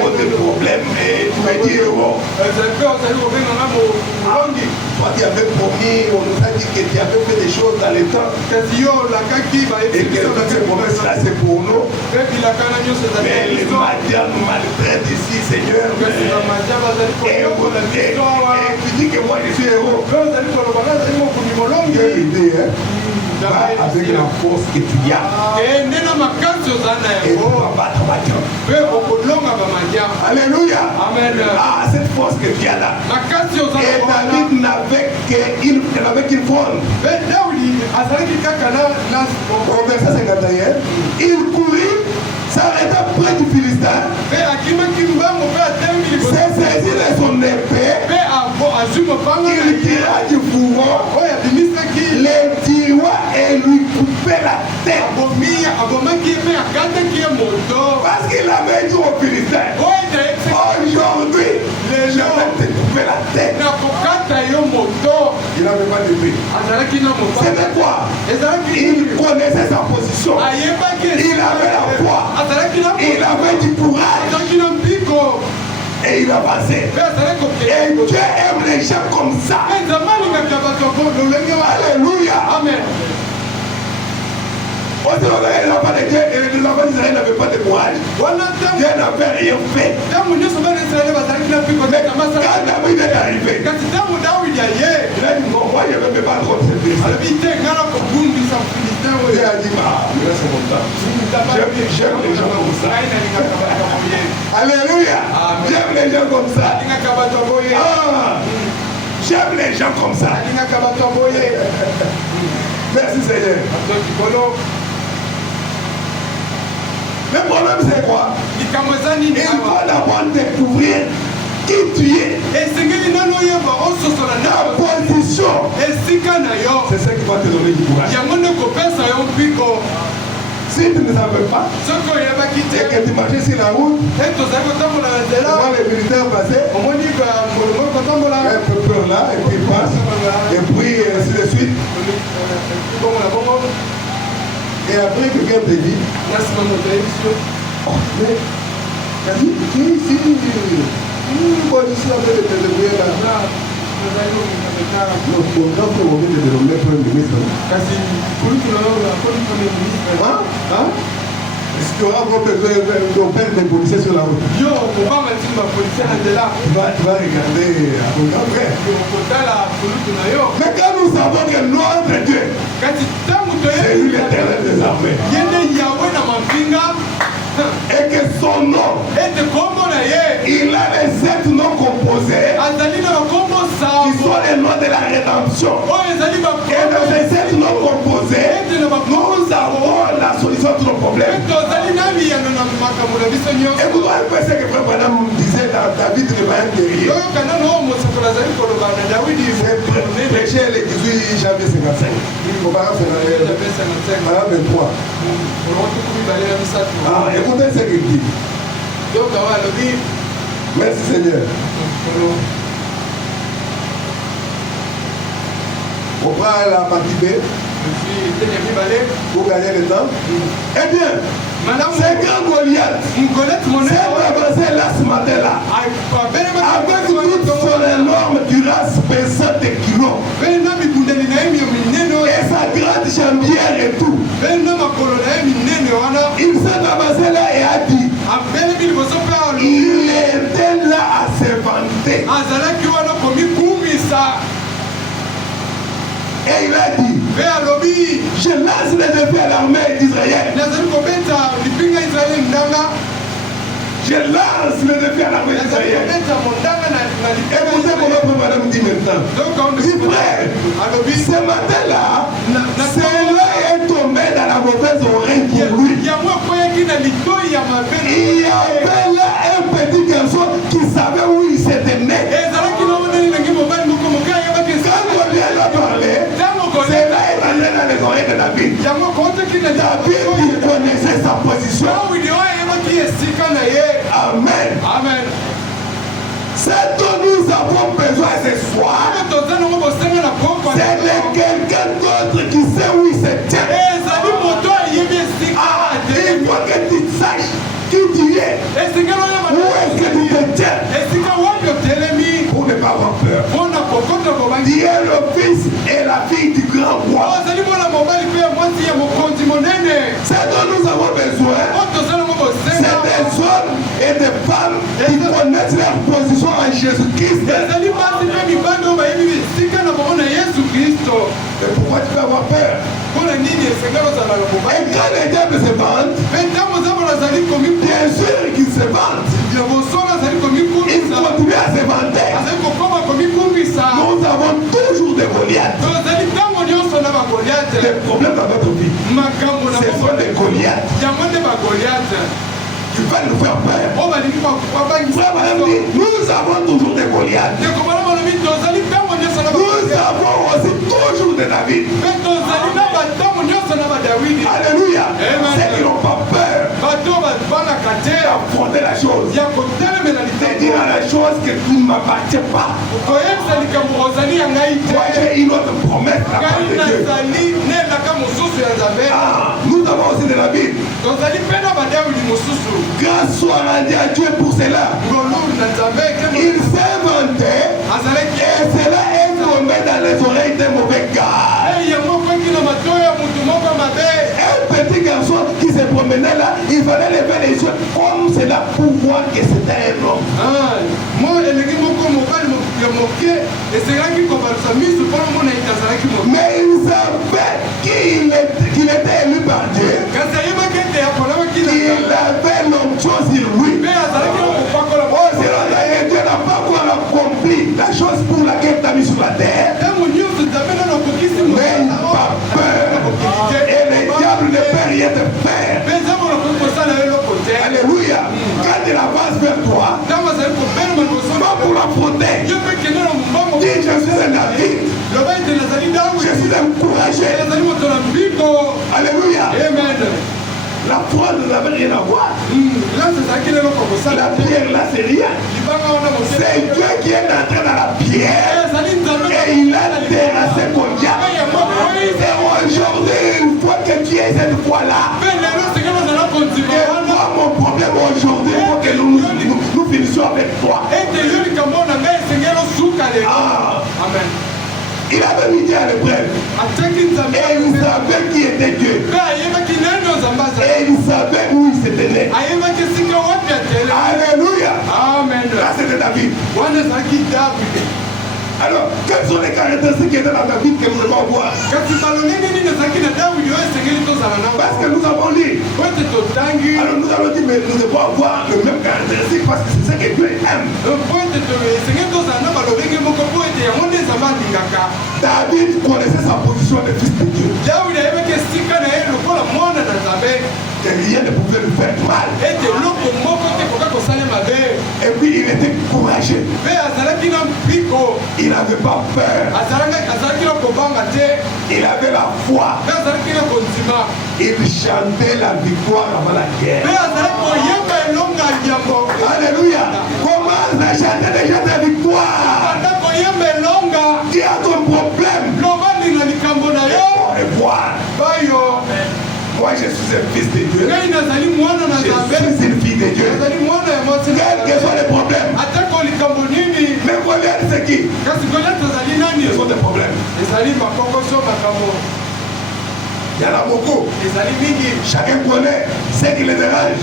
Trop de problèmes et tu me dis bon. Toi qui avais promis, on nous a dit que tu avais fait des choses dans les temps. Et que toutes ces promesses là c'est pour nous. Mais les matières nous maltraitent ici, Seigneur. Et tu dis que moi je suis héros. Quelle idée, hein? Avec la force que tu as. Et tu vas battre ma jambe. Alléluia. Amen. Ah, cette force que tu as là. Et David n'avait qu'une forme. Au verset 51, il courut, s'arrêta près du Philistin, s'est saisi de son épée, il tira du fourreau, les tira et lui coupait la tête. Parce qu'il avait dit au Philistin, aujourd'hui, je vais te couper la tête. Il n'avait pas d'épée. C'était quoi? Il connaissait sa position. Il avait la foi. Il avait du courage. Et il avançait. Et Dieu aime les gens comme ça. Alléluia. Amen. Les enfants de Dieu et les enfants d'Israël n'avaient pas de courage. Dieu n'avait rien fait. Mais quand David est arrivé, il a dit non, moi je vais me battre contre ce Philistin. Dieu a dit là c'est mon temps. J'aime les gens comme ça. Alléluia. J'aime les gens comme ça. J'aime les gens comme ça. Merci Seigneur. Le problème c'est quoi? Il faut d'abord découvrir qui tu es. Ta position. C'est ce qui va te donner du courage. Si tu ne savais pas, et que tu marchais sur la route, tu vois les militaires passer, un peu peur là, et puis ils passent, et puis ainsi de suite. Et après, quelqu'un te dit, oh, mais, qui est ici? Bon, ici, on peut te débrouiller là. Non, ton grand frère, on vient de le nommer Premier ministre. Est-ce qu'il y aura besoin de policiers sur la route? Tu vas regarder à ton grand frère. Mais quand nous savons que notre Dieu, c'est lui l'Éternel des armées, et que son nom, il a les 7 noms composés, qui sont les noms de la rédemption. Et dans ces 7 noms composés, nous avons la solution à tous nos problèmes. Et vous voyez ce que Frère Branham disait dans David le vaillant guerrier. C'est prêcher le 18 janvier 55. Au Baran Madame 23. Ah, écoutez ce qu'il dit. Merci Seigneur. On prend la partie B. Pour gagner le temps. Eh bien, c'est grand Goliath. C'est avancé là ce matin-là. Avec toute son énorme cuirasse pesant des kilos. Et sa grande jambière et tout. Il s'est avancé là et a dit, il était là à se vanter. Et il a dit, je lance les défis à l'armée d'Israël. Je lance le défi à l'armée d'Israël. Écoutez comment Madame dit maintenant. Dit frère, ce matin-là, celui-là est tombé dans la mauvaise oreille pour lui. Il y avait là un petit garçon qui savait où il s'était né. Quand Goliath a parlé, c'est là il allait dans les oreilles de David. David, il connaissait sa position. Amen. Amen. Ce dont nous avons besoin ce soir, Tu es le fils et la fille du grand roi. C'est dont nous avons besoin. C'est des hommes et des femmes qui connaissent leur position en Jésus-Christ. Et pourquoi tu peux avoir peur? Et quand les diables se vendent, bien sûr qu'ils se vendent. Ils continuent à se vanter. Nous avons toujours des Goliaths. Les problèmes dans notre vie, ce sont des Goliaths. Tu vas nous faire peur. Frère Madame dit, nous avons toujours des Goliaths. Nous avons aussi toujours des David. Alléluia. Ceux qui n'ont pas peur d'affronter la chose, de dire à la chose que tu ne m'appartiens pas. Moi j'ai une autre promesse de la part de Dieu. Nous avons aussi de la Bible. Grâce soit rendue à Dieu pour cela. Il s'est vanté et cela est tombé dans les oreilles des mauvais gars. Un petit garçon qui se promenait là, il fallait lever les yeux comme cela pour voir que c'était un homme. Mais il savait qu'il était élu par Dieu. Il avait l'onction sur lui. Oh, Dieu n'a pas encore accompli la chose pour laquelle tu as mis sur la terre. Mais il n'a pas peur. Et les diables ne peuvent rien te faire. Alléluia. Quand il avance vers toi, pas pour l'affronter. Dis, je suis un David. Je suis encouragé. Alléluia. Amen. La foi ne n'avait rien à voir. La pierre là, c'est rien. C'est Dieu qui est entré dans la pierre et il a terrassé Goliath. Et aujourd'hui, une fois que tu es cette foi-là, et moi, mon problème aujourd'hui, il faut que nous finissions avec toi. Amen. Il avait mis Dieu à l'épreuve. Et il savait qui était Dieu. Et il savait où il se tenait. Alléluia. Amen. Là, c'était David. Alors, quelles sont les caractéristiques qui étaient dans David que nous devons voir? Parce que nous avons lu. Alors nous avons dit, mais nous devons avoir le même caractéristique parce que c'est ce que Dieu aime. David connaissait sa position de fils de Dieu. Que rien ne pouvait lui faire mal. Et puis il était courageux. Il n'avait pas peur. Il avait la foi. Il chantait la victoire avant la guerre. Alléluia. Commence à chanter déjà ta victoire. Qui a ton problème? Et voir. Moi je suis un fils de Dieu. Je suis une fille de Dieu. Quels que soient les problèmes. Mais Goliath c'est qui? Ce sont des problèmes. Il y en a beaucoup. Chacun connaît ce qui les dérange.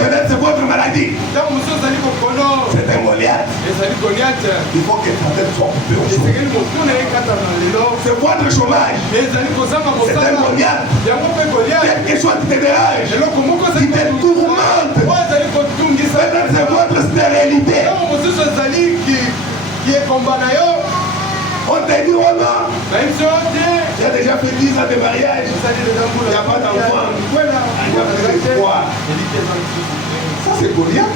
Peut-être c'est votre maladie. C'est un Goliath. Il faut que ta tête soit coupée aujourd'hui. C'est votre chômage. C'est un Goliath. Quelque chose qui te dérange, qui te tourmente. Peut-être c'est votre stérilité. On t'a dit, oh non, j'ai déjà fait 10 ans de mariage, il n'y a pas d'enfant. Ça c'est Goliath.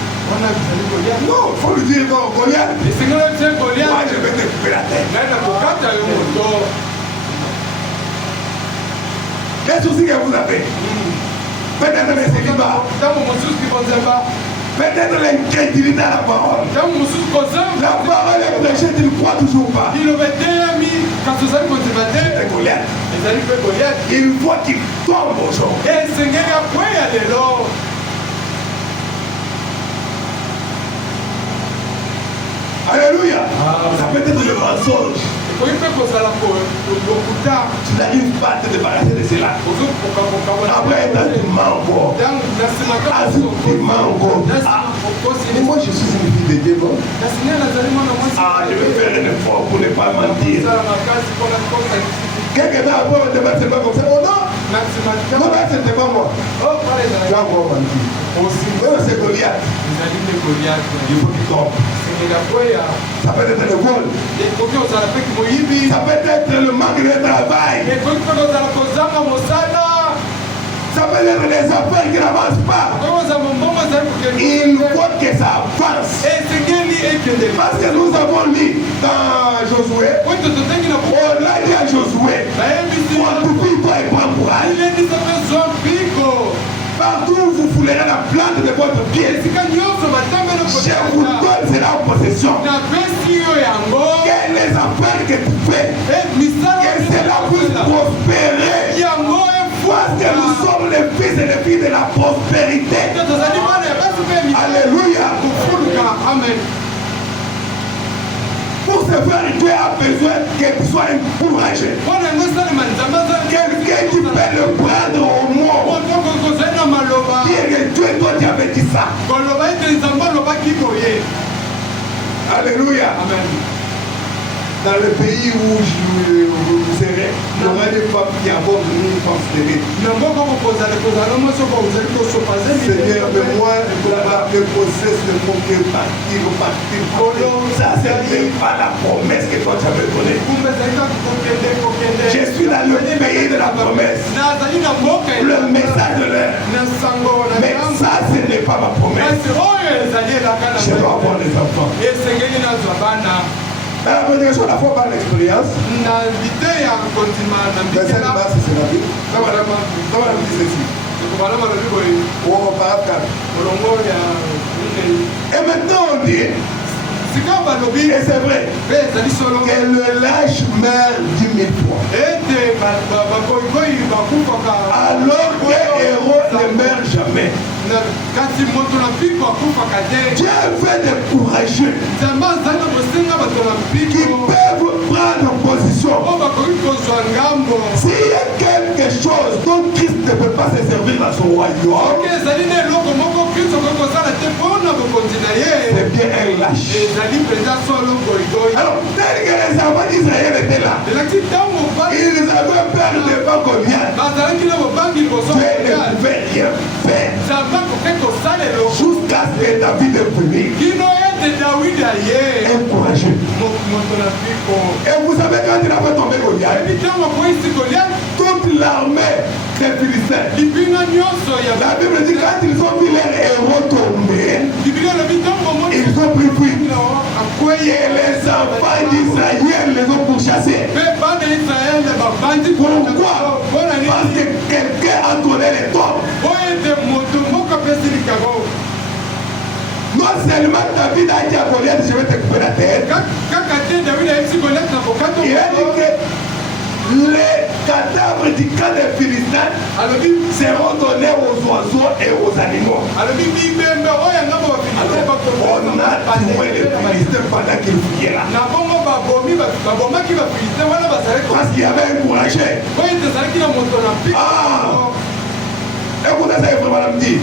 Non, il faut lui dire non, Goliath. Moi je vais te couper la tête. Les soucis que vous avez, peut-être les célibats, peut-être l'incrédulité à la parole. La parole est prêchée, tu ne crois toujours pas. C'est Goliath. Il faut qu'il tombe aujourd'hui. Alléluia. Ça peut être le mensonge. Tu n'arrives pas à te débarrasser de cela. Après, tu mens encore. Tu mens encore. Et moi, je suis une fille de Dieu, non? Je vais faire un effort pour ne pas mentir. Quelqu'un n'a pas un débat, c'est pas comme ça. Oh non! Non, c'était pas moi. Tu as encore menti. Même c'est Goliath. Il faut qu'il tombe. Ça peut être le vol. Ça peut être le manque de travail. Ça peut être les affaires qui n'avancent pas. Il faut que ça avance. Parce que nous avons lu dans Josué. On l'a dit à Josué. Fortifie-toi et prends courage. Partout où vous foulerez la plante de votre pied, je vous donne cela en possession. Que les affaires que tu fais, que cela puisse prospérer. Parce que nous sommes les fils et les filles de la prospérité. Alléluia. Amen. Pour ce faire, Dieu a besoin que tu sois encouragé. Quelqu'un qui peut le prendre au mot. Dire que Dieu toi tu avais dit ça. Alléluia. Amen. Dans le pays où vous serez, il y aura des femmes qui abordent une femme stérile. Seigneur, mais moi, le process ne faut que partir. Ça, c'est même pas la promesse que toi tu avais donnée. Je suis dans le pays de la promesse. Le message de l'air. Mais ça, ce n'est pas ma promesse. Je dois avoir des enfants. La prédication, la foi par l'expérience. Mais cette base, c'est la vie. Comment la vie, c'est ici? Oh, par et maintenant, on dit, et c'est vrai, que le lâche meurt 10 000 fois. Alors que les héros ne meurent jamais. Dieu veut des courageux qui peuvent prendre position. S'il y a quelque chose dont Christ ne peut pas se servir dans son royaume, c'est bien un lâche. Alors, tel que les enfants d'Israël étaient là, ils avaient peur de pas Goliath. Dieu ne pouvait rien faire. Jusqu'à ce que David est venu. Encouragé. Et vous savez quand il a fait tomber Goliath, toute l'armée des Philistins, la Bible dit quand ils ont vu leurs héros tomber, ils ont pris fuite. Et les enfants d'Israël les ont pourchassés. Pourquoi? Parce que quelqu'un a donné les tombes. Non seulement David a dit à Goliath, je vais te couper la tête. Il a dit que les cadavres du camp des Philistins seront donnés aux oiseaux et aux animaux. On a tué les Philistins pendant qu'ils fouillaient là. Parce qu'il y avait un courageux. Écoutez ça, il faut me dire.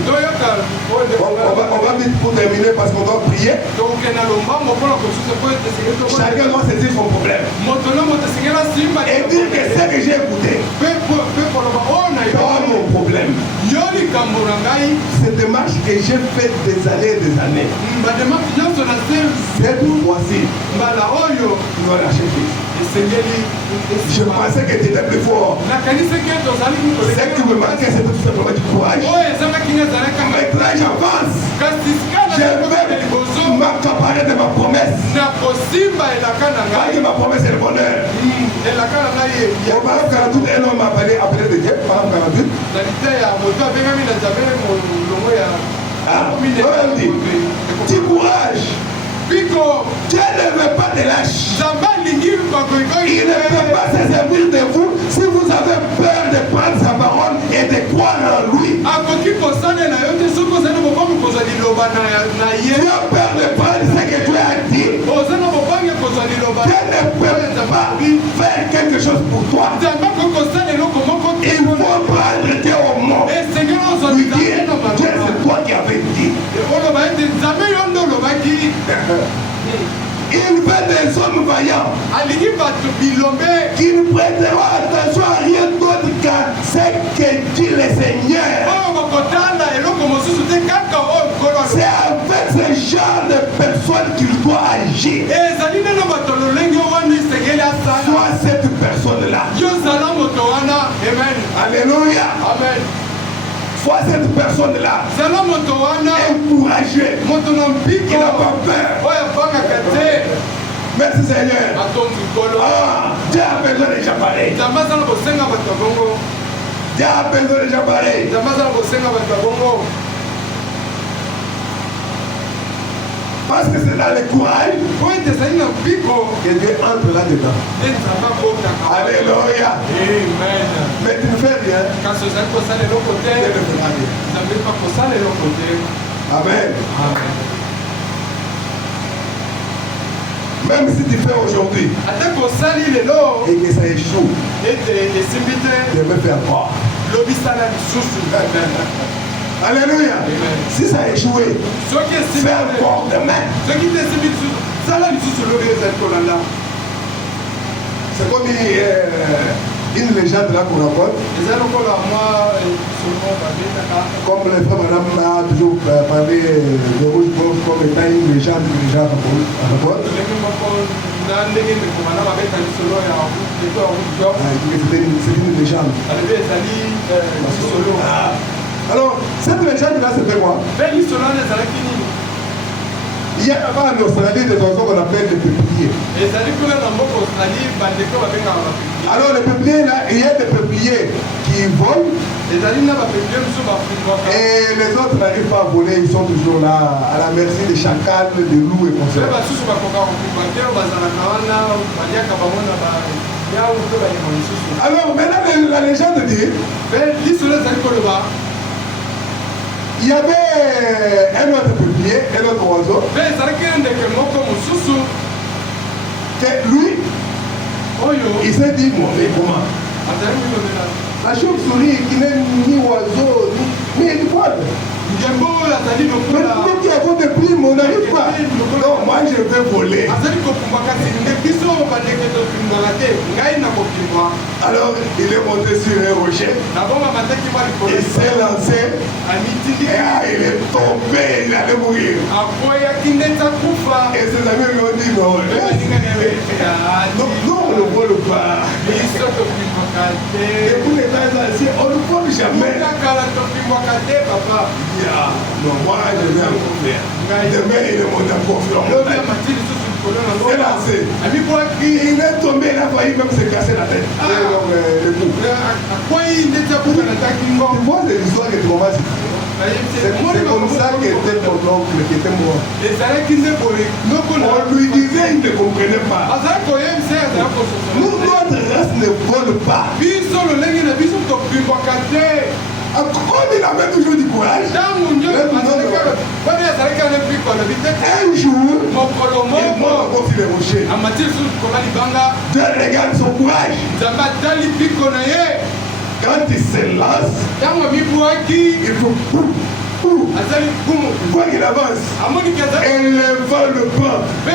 On va vite pour terminer parce qu'on doit prier. Chacun doit saisir son problème. Et dire que ce que j'ai écouté, pas mon problème. Cette démarche que j'ai faite des années et des années. Cette fois-ci, tu vas lâcher prise. Je pensais que tu étais plus fort. Ce qui me manquait, c'était tout simplement du courage. Maintenant, j'avance. Je vais m'accaparer de ma promesse. Parce que ma promesse est le bonheur. Au paragraphe 48, un homme m'a appelé de Dieu. Paragraphe 48. Du courage. Dieu ne veut pas de lâche. Il ne peut pas se servir de vous si vous avez peur de prendre sa parole et de croire en lui. Tu as peur de prendre ce que Dieu a dit. ne peut pas faire quelque chose pour toi. Il faut prendre tes hommes. Lui dire, Dieu, c'est toi qui avais dit. Il veut des hommes vaillants qui ne prêteront attention à rien d'autre qu'à ce que dit le Seigneur. C'est avec ce genre de personnes qu'il doit agir. Sois cette personne-là. Alléluia. Amen. Sois cette personne-là. Encouragé. Qui n'a pas peur. Merci Seigneur. Dieu a besoin de gens pareils. Dieu a besoin de gens pareils. Parce que c'est dans le courage que Dieu entre là-dedans. Alléluia. Amen. Mais tu ne fais rien. Dieu ne fera rien. Amen. Amen. Même si tu fais aujourd'hui et que ça échoue, Dieu me fait croire. Alléluia. Si ça a échoué, fais encore demain. C'est comme une légende là qu'on rapporte. Comme le frère madame a toujours parlé de Rouge Bob comme étant une légende que les gens rapportent. C'est une légende. Alors, cette légende-là, c'était quoi? Il y a là-bas en Australie des oiseaux qu'on appelle des peupliers. Alors, les peupliers, là, il y a des peupliers qui volent. Et les autres n'arrivent pas à voler, ils sont toujours là, à la merci des chacals, des loups et comme ça. Alors, maintenant, la légende dit il y avait un autre peuplier, un autre oiseau, que lui, il s'est dit, bon, mais comment? La chauve-souris qui n'est ni oiseau, ni étoile. Mais qui a des primes, on n'arrive pas. Non, moi je vais voler. Alors il est monté sur un rocher. Il s'est lancé. Et il est tombé, il allait mourir. Et ses amis lui ont dit non. Non, on ne vole pas. Et pour les temps anciens, on ne vole jamais. Non, moi je vais encore faire. Demain il est monté encore sur la montagne. C'est lancé. Il est tombé, il a failli même se casser la tête. Le cou. Tu vois des histoires que tu commences. C'est comme ça qu'était ton oncle qui était mort. On lui disait, il ne comprenait pas. Nous, notre race ne vole pas. Comme il avait toujours du courage, un jour, il mort encore sur les rochers. Dieu regarde son courage. Quand il se lance, il faut quoi qu'il avance, élevant le bras. Il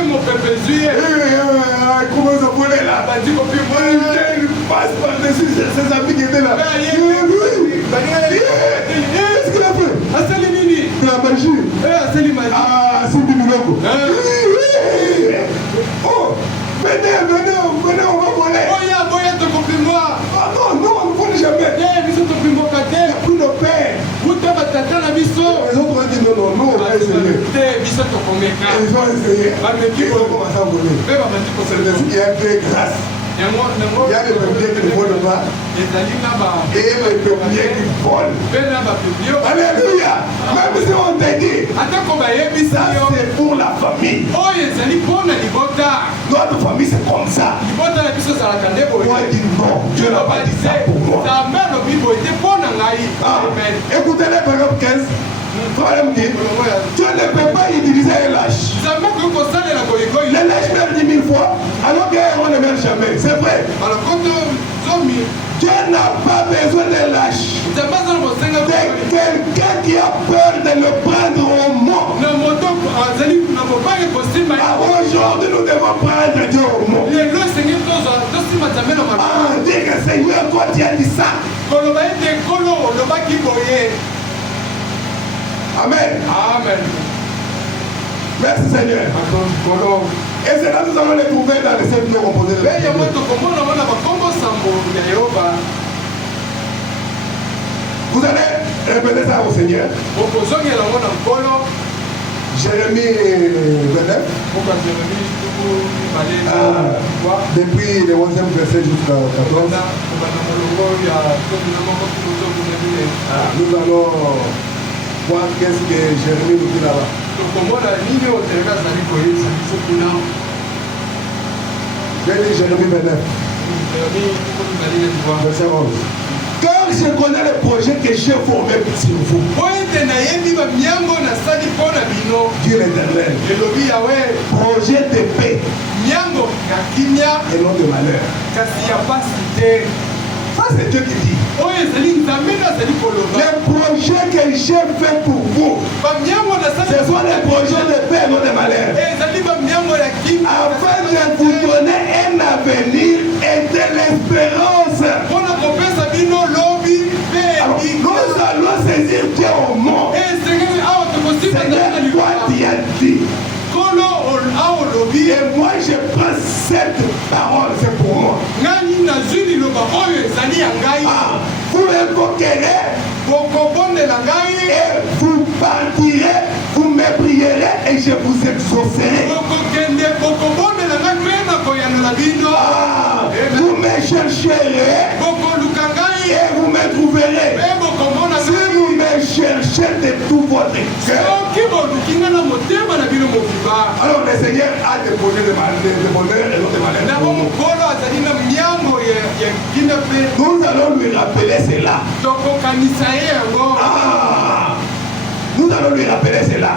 commence à voler là. Il passe par-dessus ses amis qui étaient là. Qu'est-ce qu'il a fait? La magie. Ah, c'est du Miloko. Oh, venez, on va voler. Ah non, on ne vole jamais. Il n'y a plus de paix. Les autres ont dit non, on va essayer. Ils ont essayé. Ils ont commencé à voler. C'est ce qui a fait grâce. Il y a les peupliers qui ne volent pas et les peupliers qui volent. Alléluia. Même si on t'a dit, ça c'est pour la famille. Notre famille c'est comme ça. Moi dis non, Dieu n'a pas dit ça pour moi. Écoutez les paragraphes 15. Tu ne peux pas utiliser un lâche. Le lâche meurt 10 000 fois, alors qu'on ne meurt jamais. C'est vrai. Dieu n'a pas besoin de lâche. De quelqu'un qui a peur de le prendre au mot. Aujourd'hui, nous devons prendre Dieu au mot. Dire que Seigneur, toi tu as dit ça. Amen. Amen. Merci Seigneur. Et c'est là que nous allons les trouver dans les 7 jours composés de la Bible. Vous allez répéter ça au Seigneur. Jérémie 29. Depuis le 11e verset jusqu'à 14. Nous allons voir qu'est-ce que Jérémie nous dit là-bas. Jérémie 29. Verset 11. Car je connais les projets que j'ai formés sur vous. Dieu l'Éternel. Projet de paix et non de malheur. Ça c'est Dieu qui dit. Les projets que j'ai fait pour vous, ce sont des projets de paix et non de malheur. Afin de vous donner un avenir et de l'espérance. Alors, nous allons saisir Dieu au mot. Seigneur, toi tu as dit. Et moi je prends cette parole, c'est pour moi. Vous invoquerez et vous partirez, vous me prierez et je vous exaucerai. Vous me chercherez et vous me trouverez. Si vous me cherchez de tout votre cœur. Alors le Seigneur a déposé de bonheur et non de malheur. Nous allons lui rappeler cela. Nous allons lui rappeler cela.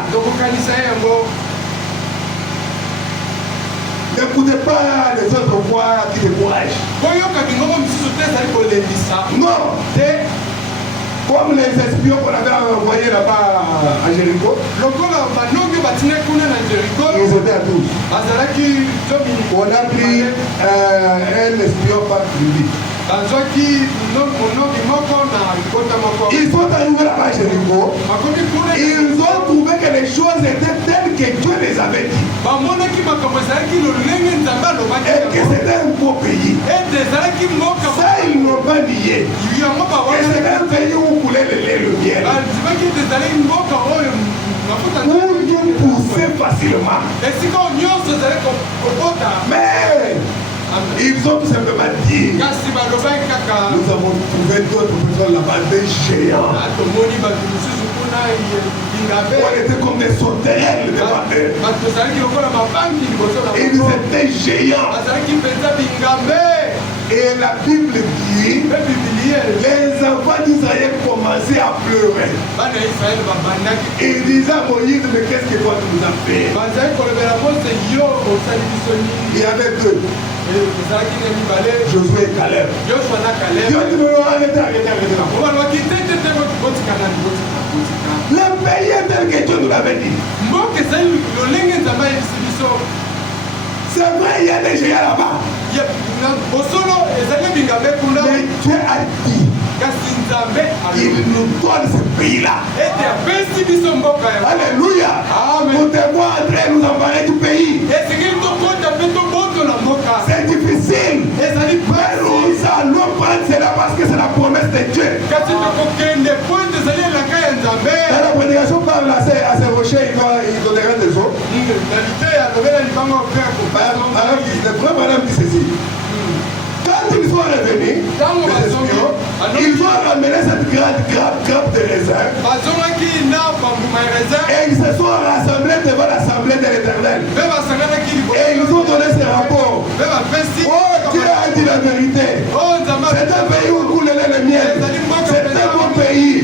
N'écoutez pas les autres voix qui découragent. Non. Comme les espions qu'on avait envoyés là-bas à Jéricho, ils étaient à tous. On a pris un espion par tribu. Ils sont arrivés là-bas à Jéricho. Ils ont trouvé que les choses étaient telles que Dieu les avait dit. Et que c'était un beau pays. Ça, ils n'ont pas nié. Et c'était un pays où coulait le lait et le miel. Où Dieu poussait facilement. Mais ils ont tout simplement dit, nous avons trouvé d'autres personnes là-bas, des géants. On était comme des sauterelles devant eux. Ils étaient géants. Et la Bible dit, les enfants d'Israël commençaient à pleurer. Ils disaient à Moïse, mais qu'est-ce que toi tu nous as fait? Il y avait deux. Josué et Caleb. Dieu dit, arrêtez. Le pays est tel que Dieu nous l'avait dit. C'est vrai, il y a des géants là-bas. Mais Dieu a dit, il nous donne ce pays-là. Alléluia. Nous devons entrer, nous emparer du pays. C'est difficile. Mais nous allons prendre cela parce que c'est la promesse de Dieu. Dans la prédication parle à ces rochers, ils donneront des eaux. Le vrai madame dit ceci. Quand ils sont revenus, les espions, ils ont ramené cette grappe de raisin. Et ils se sont rassemblés devant l'assemblée de l'Éternel. Et ils ont donné ce rapport. Oh, Dieu a dit la vérité. C'est un pays où coule le miel. C'est un bon pays.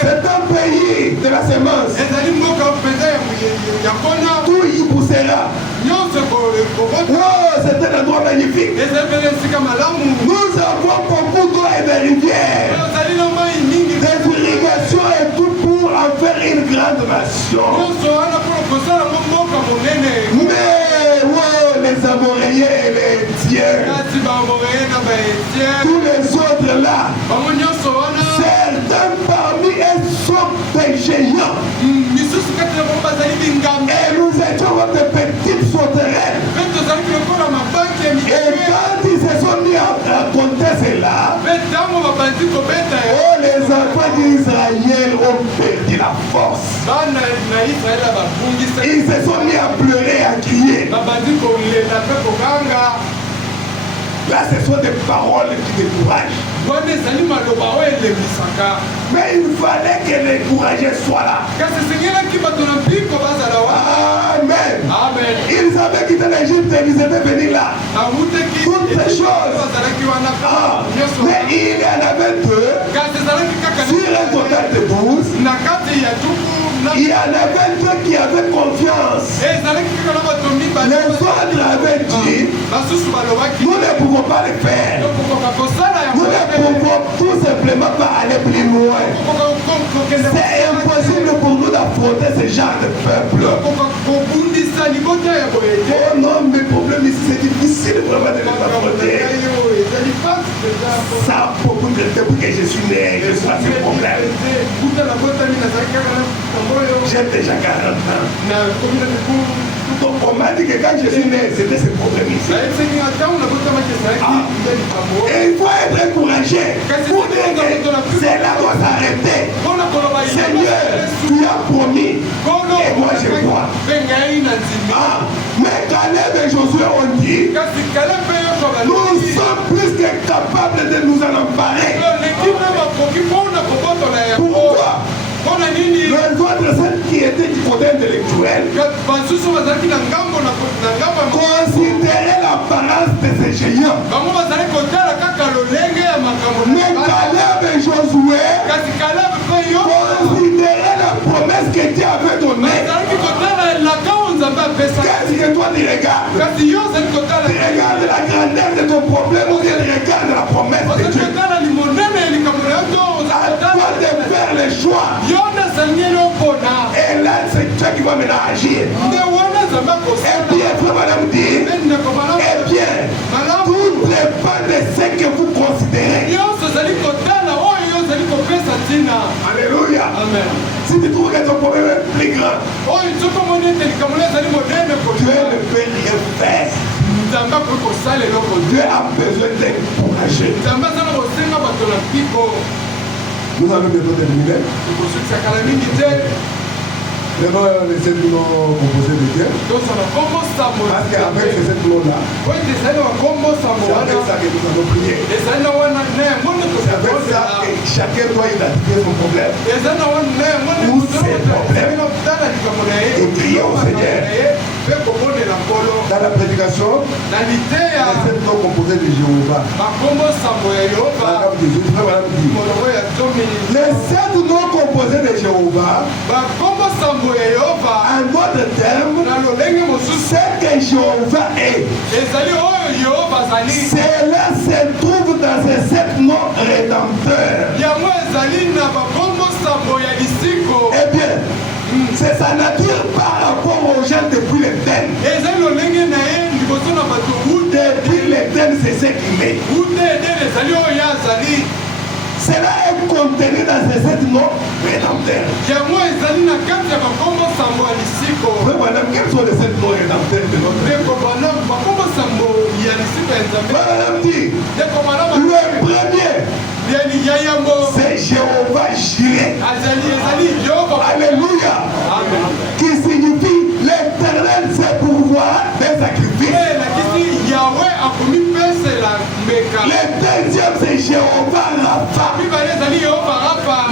C'est un pays magnifique. Nous avons beaucoup d'eau et de rivières, des irrigations et tout pour en faire une grande nation. Mais oh, les Amoréens et les Étiens, tous les autres là, certains parmi eux sont des géants. Et nous étions de petites sauterelles. Et quand ils se sont mis à raconter cela, oh, les enfants d'Israël ont perdu la force. Ils se sont mis à pleurer et à crier. Là, ce sont des paroles qui découragent. Mais il fallait que les courageux soient là. Amen. Ils avaient quitté l'Égypte et ils étaient venus là. Toutes ces choses. Mais il y en avait deux. Sur un total de 12. Il y en avait deux qui avaient confiance. Les autres avaient dit, nous ne pouvons pas le faire. Nous ne pouvons tout simplement pas aller plus loin. C'est impossible pour nous d'affronter ce genre de peuple. Oh non, mais le problème ici, c'est difficile vraiment de les affronter. Ça a beaucoup de temps pour que je suis né, je sois ce problème. J'ai déjà 40 ans. Donc on m'a dit que quand je suis né, c'était ce problème ici. Et il faut être encouragé pour dire que c'est là qu'on s'arrêter. Seigneur, tu as promis. Et moi je crois. Mais Caleb et Josué ont dit, nous sommes plus que capables de nous en emparer. Pourquoi? Les autres, celles qui étaient du côté intellectuel, considéraient l'apparence de ces géants. Mais Caleb et Josué considéraient la promesse que Dieu avait donnée. Qu'est-ce que toi tu regardes? Tu regardes la grandeur de ton problème ou tu regardes la promesse de Dieu? À toi de faire le choix. Et là, c'est toi qui vas maintenant agir. Et bien, frère, madame dit, eh bien, tout dépend de ce que vous considérez. Alléluia. Amen. Si tu trouves que ton problème est plus grand, Dieu ne peut rien faire. Dieu a besoin d'encourager. Nous allons bientôt terminer. Maintenant, les sept noms composés de Dieu. Parce qu'avec ces sept noms-là, c'est avec ça que nous allons prier. C'est avec ça que chacun doit identifier son problème. Ou ses problèmes. Et prier au Seigneur. Dans la prédication, les sept noms composés de Jéhovah. Les sept noms composés de Jéhovah. En d'autres termes, c'est que Jéhovah est. Cela se trouve dans ces sept noms rédempteurs. Eh bien, c'est sa nature par rapport aux gens depuis l'Éden. Depuis l'Éden, c'est ce qu'il est. Cela est contenu dans ces sept noms rédempteurs. Madame, quels sont les sept noms rédempteurs de notre Dieu? Madame dit, le premier, c'est Jéhovah Jireh. Alléluia. Qui signifie l'éternel sait pourvoir des sacrifices. Le deuxième, c'est Jéhovah Rapha.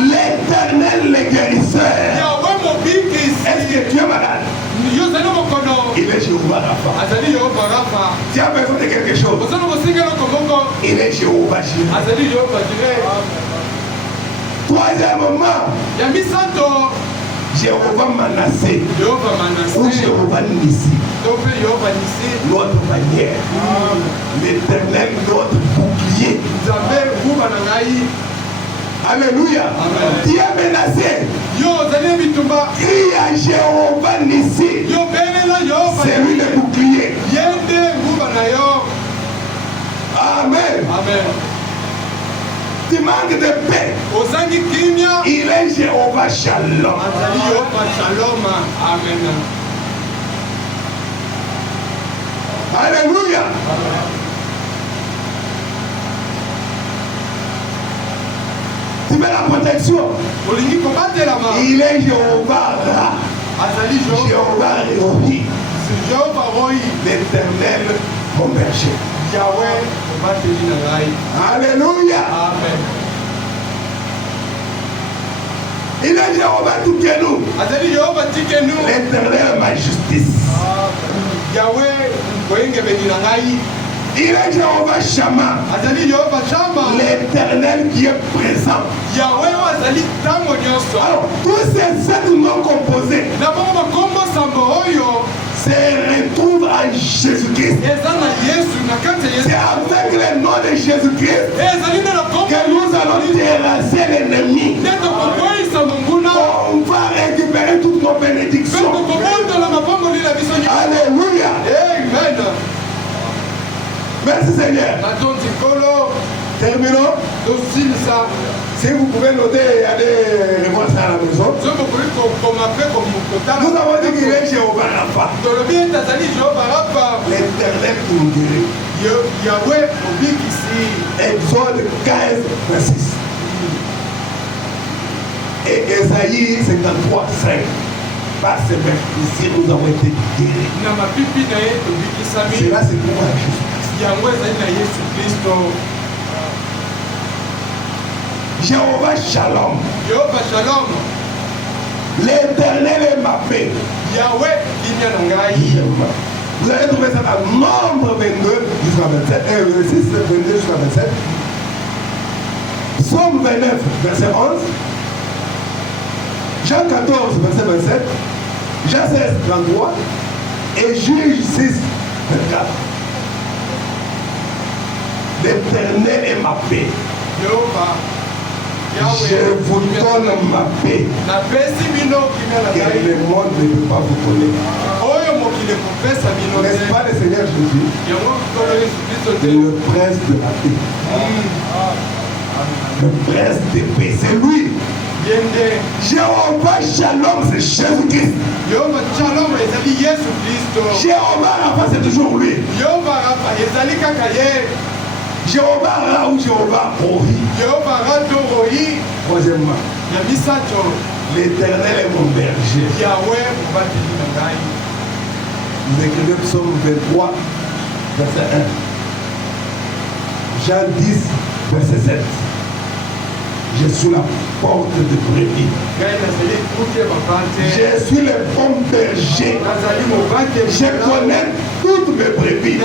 L'éternel, le guérisseur. Est-ce que tu es malade? Il est Jéhovah Rapha. Tu as besoin de quelque chose? Il est Jéhovah Jireh. Troisièmement, Jéhovah Manassé ou Jéhovah Nissi, l'autre manière. L'Éternel, notre bouclier. Alléluia. Tu es menacé. Crie à Jéhovah Nissi. C'est lui le bouclier. Amen. Tu manques de paix. Il est Jéhovah Shalom. Alléluia. Tu veux la protection. Il est Jéhovah Ra. Jéhovah Rohi. L'Éternel mon berger. Alléluia. Il est Jéhovah Tikenu. L'Éternel ma justice. Il est Jéhovah Shammah. L'Éternel qui est présent. Alors, tous ces sept noms composés se retrouvent en Jésus-Christ. C'est avec le nom de Jésus-Christ que nous allons terrasser l'ennemi. On va récupérer toutes nos bénédictions. Alléluia. Amen. Merci Seigneur. Terminons. Si vous pouvez noter et aller revoir ça à la maison. Nous avons dit qu'il est Jéhovah Rapha. L'Éternel qui nous guérit. Exode 15, verset 6. Et Esaïe 53, 5. Par ce ici nous avons été guéris. Cela c'est pour Jéhovah Shalom. L'Éternel est ma paix. Vous allez trouver ça dans Nombre 22 jusqu'à 27. 22 jusqu'à 27. Psaume 29, verset 11. Jean 14, verset 27. Jean 16, 33. Et Juge 6, 24. L'Éternel est ma paix. Je vous donne ma paix. Et le monde ne peut pas vous connaître. N'est-ce pas le Seigneur Jésus? Le prince de la paix. Le prince de paix, c'est lui. Jéhovah Shalom, c'est Jésus-Christ. Jéhovah Rapha, c'est toujours lui. Jéhovah Ra ou Jéhovah Rohi. Troisièmement, l'Éternel est mon berger. Vous écrivez Psaume 23, verset 1. Jean 10, verset 7. Je suis la porte de brebis. Je suis le bon berger. Je connais toutes mes brebis.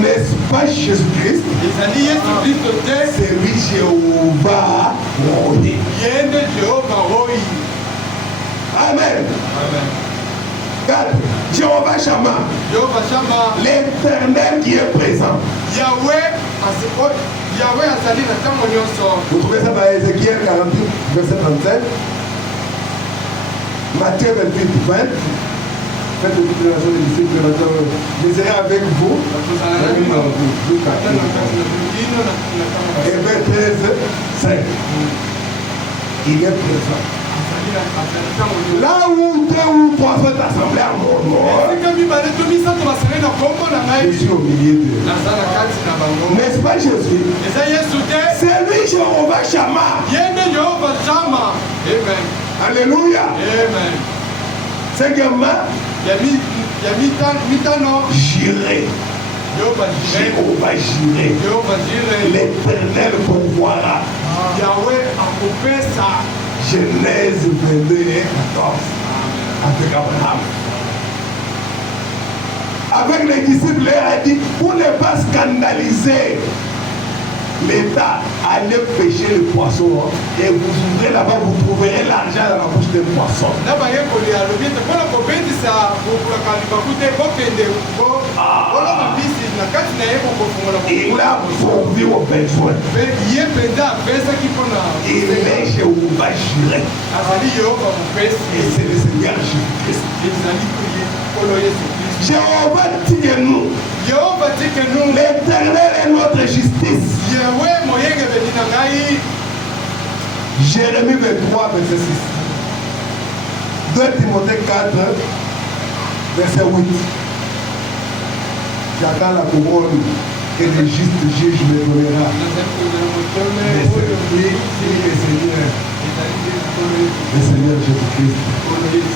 N'est-ce pas Jésus-Christ? C'est lui Jéhovah Rohi. Amen. Jéhovah Shammah. L'Éternel qui est présent. Vous trouvez ça dans Ézéchiel 48, verset 37. Matthieu 28, 20. Faites de toute la des disciples, je serai avec vous. Et 13, 5. Il est présent. Là où deux ou trois sont assemblés à mon nom, je suis au milieu d'eux. N'est-ce pas Jésus? C'est lui Jéhovah Shammah. Alléluia. Cinquièmement, j'irai. Jéhovah j'irai. L'Éternel pourvoira. Genèse 22 et 14. Avec Abraham. Avec les disciples, il a dit pour ne pas scandaliser l'État, allez pêcher le poisson et vous ouvrez là-bas, vous trouverez l'argent dans la bouche des poissons. Il a pourvu aux besoins. Il est Jéhovah Jireh. Et c'est le Seigneur Jésus-Christ. Jéhovah dit que nous, l'Éternel est notre justice. Jérémie 23, verset 6. 2 Timothée 4, verset 8. J'attends la couronne et le juste juge me donnera. Mais le Seigneur Jésus-Christ.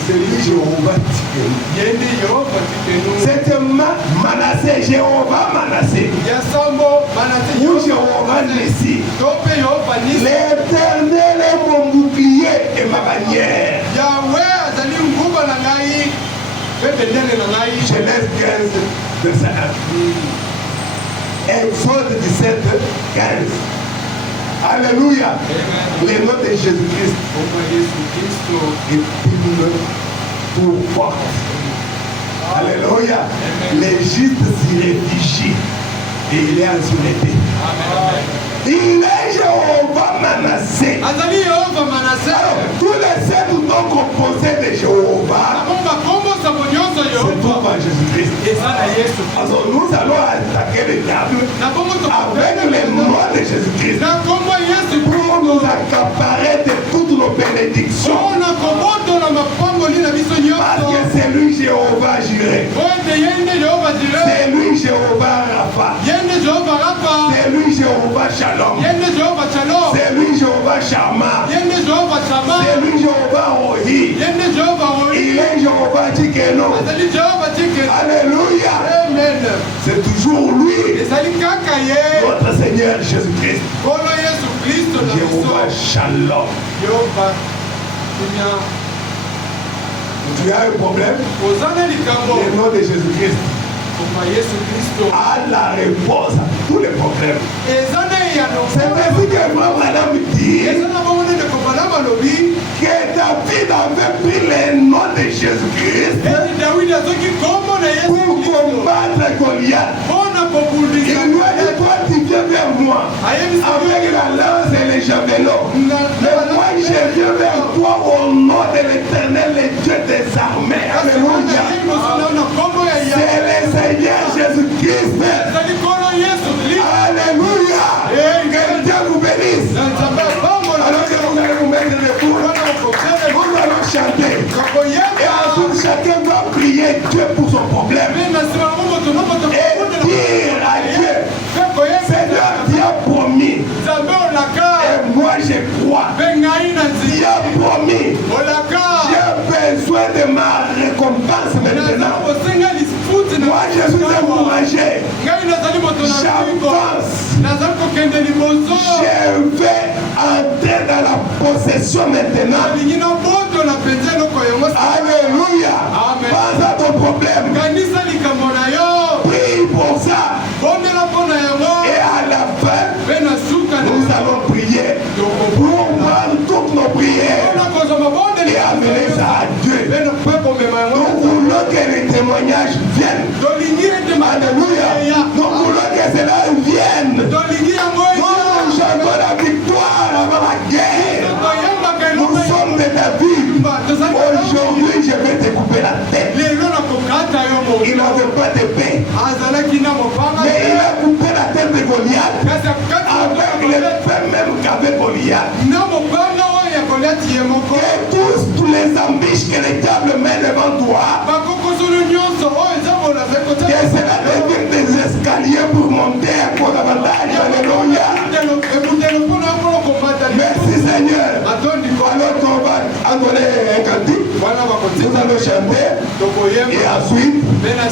C'est lui Jéhovah Tikenu. C'est Manassé, Jéhovah Manassé. Ou Jéhovah Nessi. L'Éternel est mon bouclier et ma bannière. Genèse 15, verset 1. Exode 17, 15. Alléluia. Le nom de Jésus-Christ est une pour porte. Alléluia. L'Égypte s'y réfugie et il est en sûreté. Il est Jéhovah Manassé. Alors, tous les sept noms composés de Jéhovah se trouvent en Jésus-Christ. Alors, nous allons attaquer le diable avec les noms de Jésus-Christ pour nous accaparer de toutes nos bénédictions. Parce que c'est lui Jéhovah Jireh. C'est lui Jéhovah Rapha. C'est lui Jéhovah Shalom. C'est lui Jéhovah Shammah. C'est lui Jéhovah Rohi. Il est Jéhovah Tikeno. Alléluia. C'est toujours lui. Notre Seigneur Jésus-Christ. Jéhovah Shalom. Tu as un problème? Le nom de Jésus-Christ a la réponse à tous les problèmes. C'est ainsi que moi, madame, dit que David avait pris le nom de Jésus-Christ pour combattre Goliath. Il lui a dit, toi tu viens vers moi avec la lance et les javelots. Mais moi je viens vers toi au nom de l'Éternel, le Dieu des armées. Alléluia. C'est le Seigneur Jésus-Christ. Alléluia. Que Dieu vous bénisse. Alors que vous allez vous mettre debout, nous allons chanter. Et ensuite chacun va prier Dieu pour son problème. Et dire à Dieu, Seigneur, tu as promis. Et moi je crois. Tu as promis. J'ai besoin de ma récompense maintenant. Moi je suis encouragé. J'avance. Je vais entrer dans la possession maintenant. Alléluia. Pas à ton problème. Prie pour ça. Et à la fin, nous allons prier pour prendre toutes nos prières et amener ça à Dieu. Nous voulons que les témoignages viennent. Alléluia. Nous voulons que cela vienne. Nous chantons la victoire avant la guerre. Nous sommes de David. Aujourd'hui, je vais te couper la tête. Il n'avait pas de paix. Mais il a coupé la tête de Goliath avec les faits même qu'avait Goliath. Que tous les embûches que le diable met devant toi, que cela devienne des escaliers pour monter encore davantage. Alléluia. Merci Seigneur. Alors qu'on va entonner un cantique, nous allons chanter et ensuite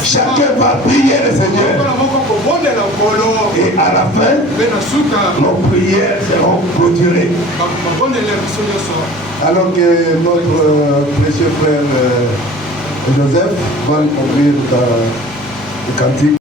chacun va prier le Seigneur. Et à la fin, nos prières seront clôturées. Alors que notre précieux frère Joseph va nous conduire dans le cantique.